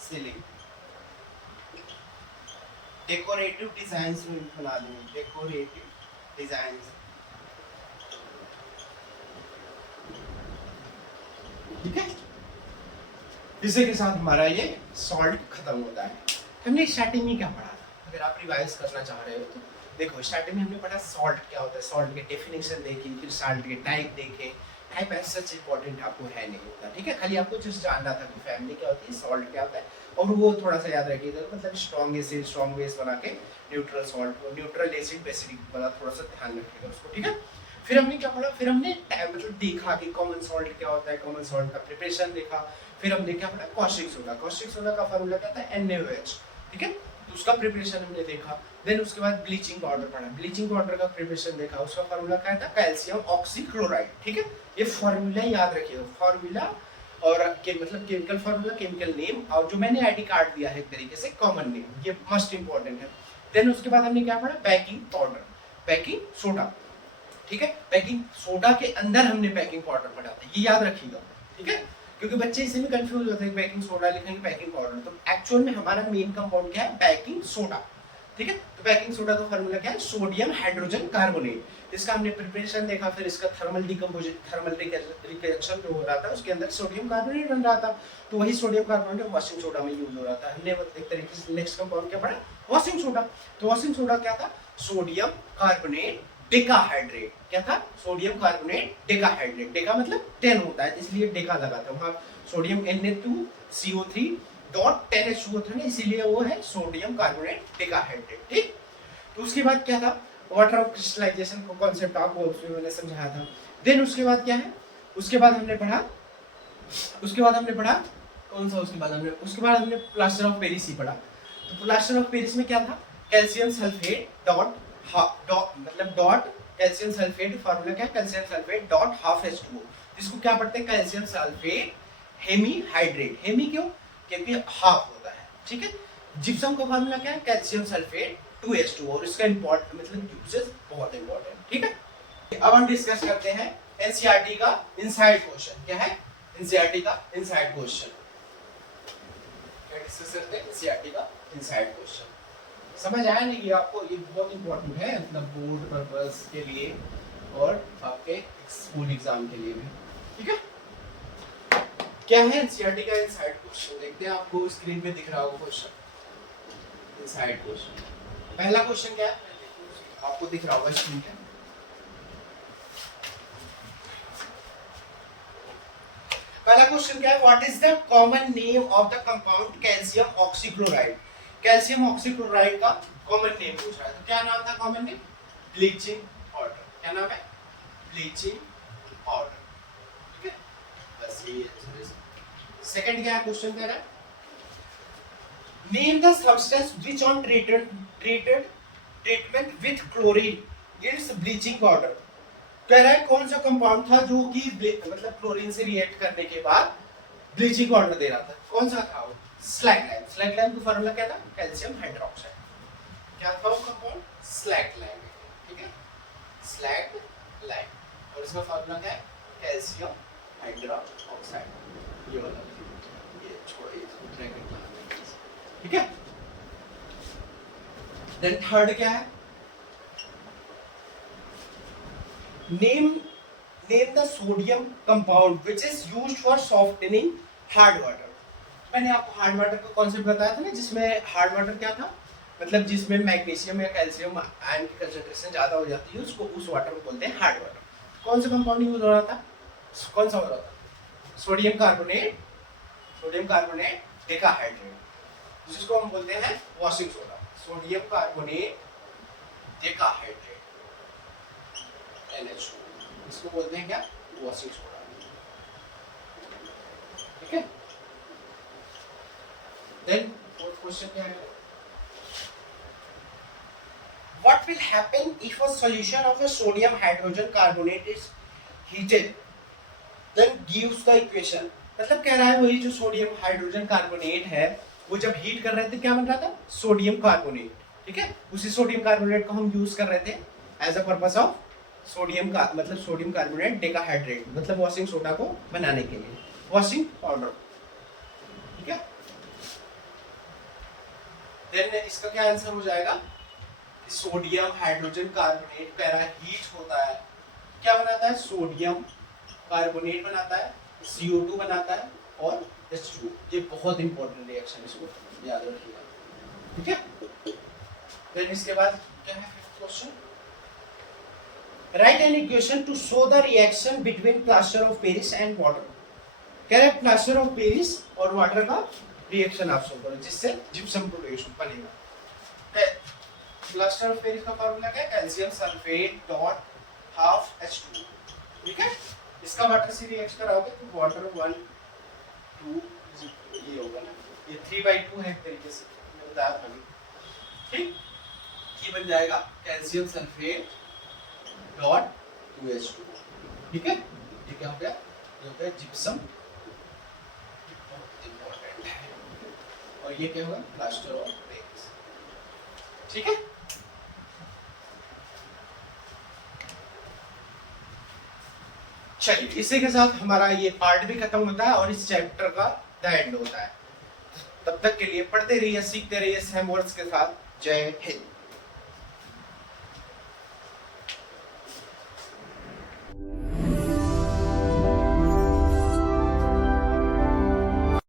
सीलिंग, डेकोरेटिव डिजाइन्स में बना देंगे, डेकोरेटिव डिजाइन्स, ठीक है। इसी के साथ हमारा ये सॉल्ट खत्म होता है। हमने स्टार्टिंग में क्या पढ़ा था, अगर आप रिवाइज करना चाह रहे हो तो देखो, स्टार्टिंग में हमने पढ़ा सॉल्ट क्या होता है, सॉल्ट के डेफिनेशन देखी, फिर सॉल्ट के टाइप देखे। टाइप ऐसा सच इंपॉर्टेंट आपको है नहीं होता, ठीक है। खाली आपको जस्ट जानना था कि फैमिली क्या होती है, सॉल्ट क्या होता है, और वो थोड़ा सा याद रखिएगा, मतलब स्ट्रॉन्ग एसिड स्ट्रॉन्ग बेस बना के neutral salt, neutral acid basic वाला थोड़ा सा ध्यान रखिएगा उसको, ठीक है। फिर हमने क्या पढ़ा, फिर हमने मतलब देखा कि कॉमन सॉल्ट क्या होता है, कॉमन सॉल्ट का प्रिपरेशन देखा। फिर हमने क्या पढ़ा, कॉस्टिक सोडा। कॉस्टिक सोडा का फार्मूला क्या था, NaOH, ठीक है, तो उसका प्रिपरेशन हमने देखा। देन उसके बाद ब्लीचिंग पाउडर पढ़ा, ब्लीचिंग पाउडर का प्रिपरेशन देखा, उसका फार्मूला क्या था, कैल्शियम ऑक्सीक्लोराइड, ठीक है। ये फार्मूला याद रखिएगा, फार्मूला और के मतलब केमिकल फार्मूला, केमिकल नेम, और जो मैंने आईडी कार्ड दिया है एक तरीके से कॉमन नेम, ये मस्ट इंपॉर्टेंट है। देन उसके बाद हमने क्या पढ़ा, बेकिंग पाउडर, बेकिंग सोडा, ठीक है। बेकिंग सोडा के अंदर हमने बेकिंग पाउडर पढ़ा था, ये याद रखिएगा, ठीक है, क्योंकि बच्चे इसी में कंफ्यूज होते हैं, बेकिंग सोडा लिखेंगे बेकिंग पाउडर, तो एक्चुअल में हमारा मेन कंपाउंड क्या है, बेकिंग सोडा, ठीक है। तो बेकिंग सोडा का फार्मूला क्या है, सोडियम हाइड्रोजन कार्बोनेट। इसका हमने प्रिपरेशन देखा, फिर इसका थर्मल डिकम्पोजिशन, थर्मल रिएक्शन जो हो रहा था उसके अंदर सोडियम कार्बोनेट बन रहा था, तो वही सोडियम कार्बोनेट वॉशिंग सोडा में यूज हो रहा था। हमने एक तरीके से नेक्स्ट कंपाउंड क्या पढ़ा, वॉशिंग सोडा। तो वॉशिंग सोडा क्या था, सोडियम कार्बोनेट डेकाहाइड्रेट, क्या था, सोडियम कार्बोनेट डेकाहाइड्रेट, डेका मतलब 10 होता है इसलिए डेका लगा था वहां, सोडियम Na2CO3 डॉट 10H2O था ना, इसीलिए वो है सोडियम कार्बोनेट डेकाहाइड्रेट, ठीक। तो उसके बाद क्या था, वाटर ऑफ क्रिस्टलाइजेशन को कॉन्सेप्ट आपको उसमें मैंने समझाया था। देन उसके बाद क्या है, उसके बाद हमने पढ़ा कौन सा, उसके बाद हमने प्लास्टर ऑफ पेरिस ही पढ़ा। तो प्लास्टर ऑफ पेरिस में क्या था, कैल्शियम सल्फेट डॉट मतलब डॉट कैल्शियम सल्फेट, फार्मूला क्या है, calcium sulphate dot half H2O, इसको क्या पढ़ते हैं, calcium sulphate hemi hydrate, hemi क्यों, क्योंकि हाफ होता है, ठीक है। जिप्सम का फार्मूला क्या है, कैल्शियम सल्फेट 2H2O, और इसका इंपॉर्टेंट मतलब यूजेस बहुत इंपॉर्टेंट, ठीक है। अब हम डिस्कस करते हैं एनसीईआरटी का इनसाइड क्वेश्चन, क्या है, एनसीईआरटी का इनसाइड क्वेश्चन, क्या डिस्कस करते हैं, एनसीईआरटी का इनसाइड क्वेश्चन। समझ आया नहीं, ये आपको, ये बहुत इंपॉर्टेंट है मतलब बोर्ड पर्पस के लिए और आपके स्कूल एग्जाम के लिए भी, ठीक है। क्या है एनसीईआरटी का इनसाइड क्वेश्चन, देखते हैं, आपको स्क्रीन पे दिख रहा होगा क्वेश्चन, इनसाइड क्वेश्चन। पहला क्वेश्चन क्या है, आपको दिख रहा होगा स्क्रीन पे। पहला क्वेश्चन क्या है, what is the common name of the compound calcium oxychloride, calcium oxychloride का कॉमन नेम पूछ रहा है, तो क्या नाम था कॉमन नेम, ब्लीचिंग पाउडर, क्या नाम है, ब्लीचिंग पाउडर, ठीक है, बस यही है। सेकंड क्या है, क्वेश्चन कह रहा है, name the substance which on treatment with chlorine is bleaching powder, कह रहा है कौन सा कंपाउंड था जो कि मतलब क्लोरीन से रिएक्ट करने के बाद ब्लीचिंग पाउडर दे रहा था, कौन सा था वो, स्लैग लाइम। स्लैग लाइम का फार्मूला क्या था, कैल्शियम हाइड्रोक्साइड, क्या था वो कंपाउंड, स्लैग लाइम, ठीक है, स्लैग लाइम, और इसका फार्मूला क्या है, कैल्शियम हाइड्रोक्साइड, ये वाला, ये छोड़िए ब्रैकेट लगाना, ठीक है। देन थर्ड क्या है, name the sodium compound which is used for softening hard water. मैंने आपको हार्ड वाटर का कॉन्सेप्ट बताया था ना, जिसमें हार्ड वाटर क्या था, मतलब जिसमें मैग्नीशियम या कैल्शियम आयन की कंसंट्रेशन ज्यादा हो जाती है, उसको उस वाटर को बोलते हैं हार्ड वाटर। कौन सा कंपाउंड यूज हो रहा था, कौन सा हो रहा था, सोडियम कार्बोनेट डेकाहाइड्रेट, जिसको हम बोलते हैं washing soda, sodium carbonate decahydrate NH2, इसको बोलते हैं क्या, वॉशिंग सोडा, ठीक है। देन फोर्थ क्वेश्चन क्या है, what will happen if a solution of a sodium hydrogen carbonate is heated then gives the equation, मतलब कह रहा है वही जो सोडियम हाइड्रोजन कार्बोनेट है वो जब हीट कर रहे थे क्या बन रहा था, सोडियम कार्बोनेट, ठीक है, उसी सोडियम कार्बोनेट को हम यूज कर रहे थे as a purpose of sodium का मतलब सोडियम कार्बोनेट डेकाहाइड्रेट, मतलब वॉशिंग सोडा को बनाने के लिए, वॉशिंग पाउडर, ठीक है। देन इसका क्या आंसर हो जाएगा, सोडियम हाइड्रोजन कार्बोनेट कह रहा है हीट होता है, क्या बनाता है, सोडियम कार्बोनेट बनाता है, CO2 बनाता है और H2O, ये बहुत इंपॉर्टेंट रिएक्शन, इसको याद रखिएगा, ठीक है। देन इसके बाद क्या है question, right an equation two show the reaction between plaster of Paris and water, कह रहे हैं प्लास्टर ऑफ पेरिस और वाटर का रिएक्शन आप शो करो जिससे जिप्सम प्रोड्यूस बनेगा। प्लास्टर ऑफ पेरिस का फार्मूला क्या है, calcium sulphate dot half H2। ठीक है, इसका वाटर से रिएक्ट कराओगे तो वाटर 1 2 ये होगा ना, ये 3/2 है एक तरीके से, मैंने बताया था अभी। ठीक, ये बन जाएगा कैल्शियम सल्फेट डॉट 2H2। ठीक है, ये क्या हो गया, ये होता है जिप्सम, इंपॉर्टेंट है, और ये क्या होगा, प्लास्टर ऑफ पेरिस। ठीक है, चलिए इसी के साथ हमारा ये पार्ट भी खत्म होता है और इस चैप्टर का द एंड होता है। तब तक के लिए पढ़ते रहिए, सीखते रहिए सैम वर्ड्स के साथ। जय हिंद।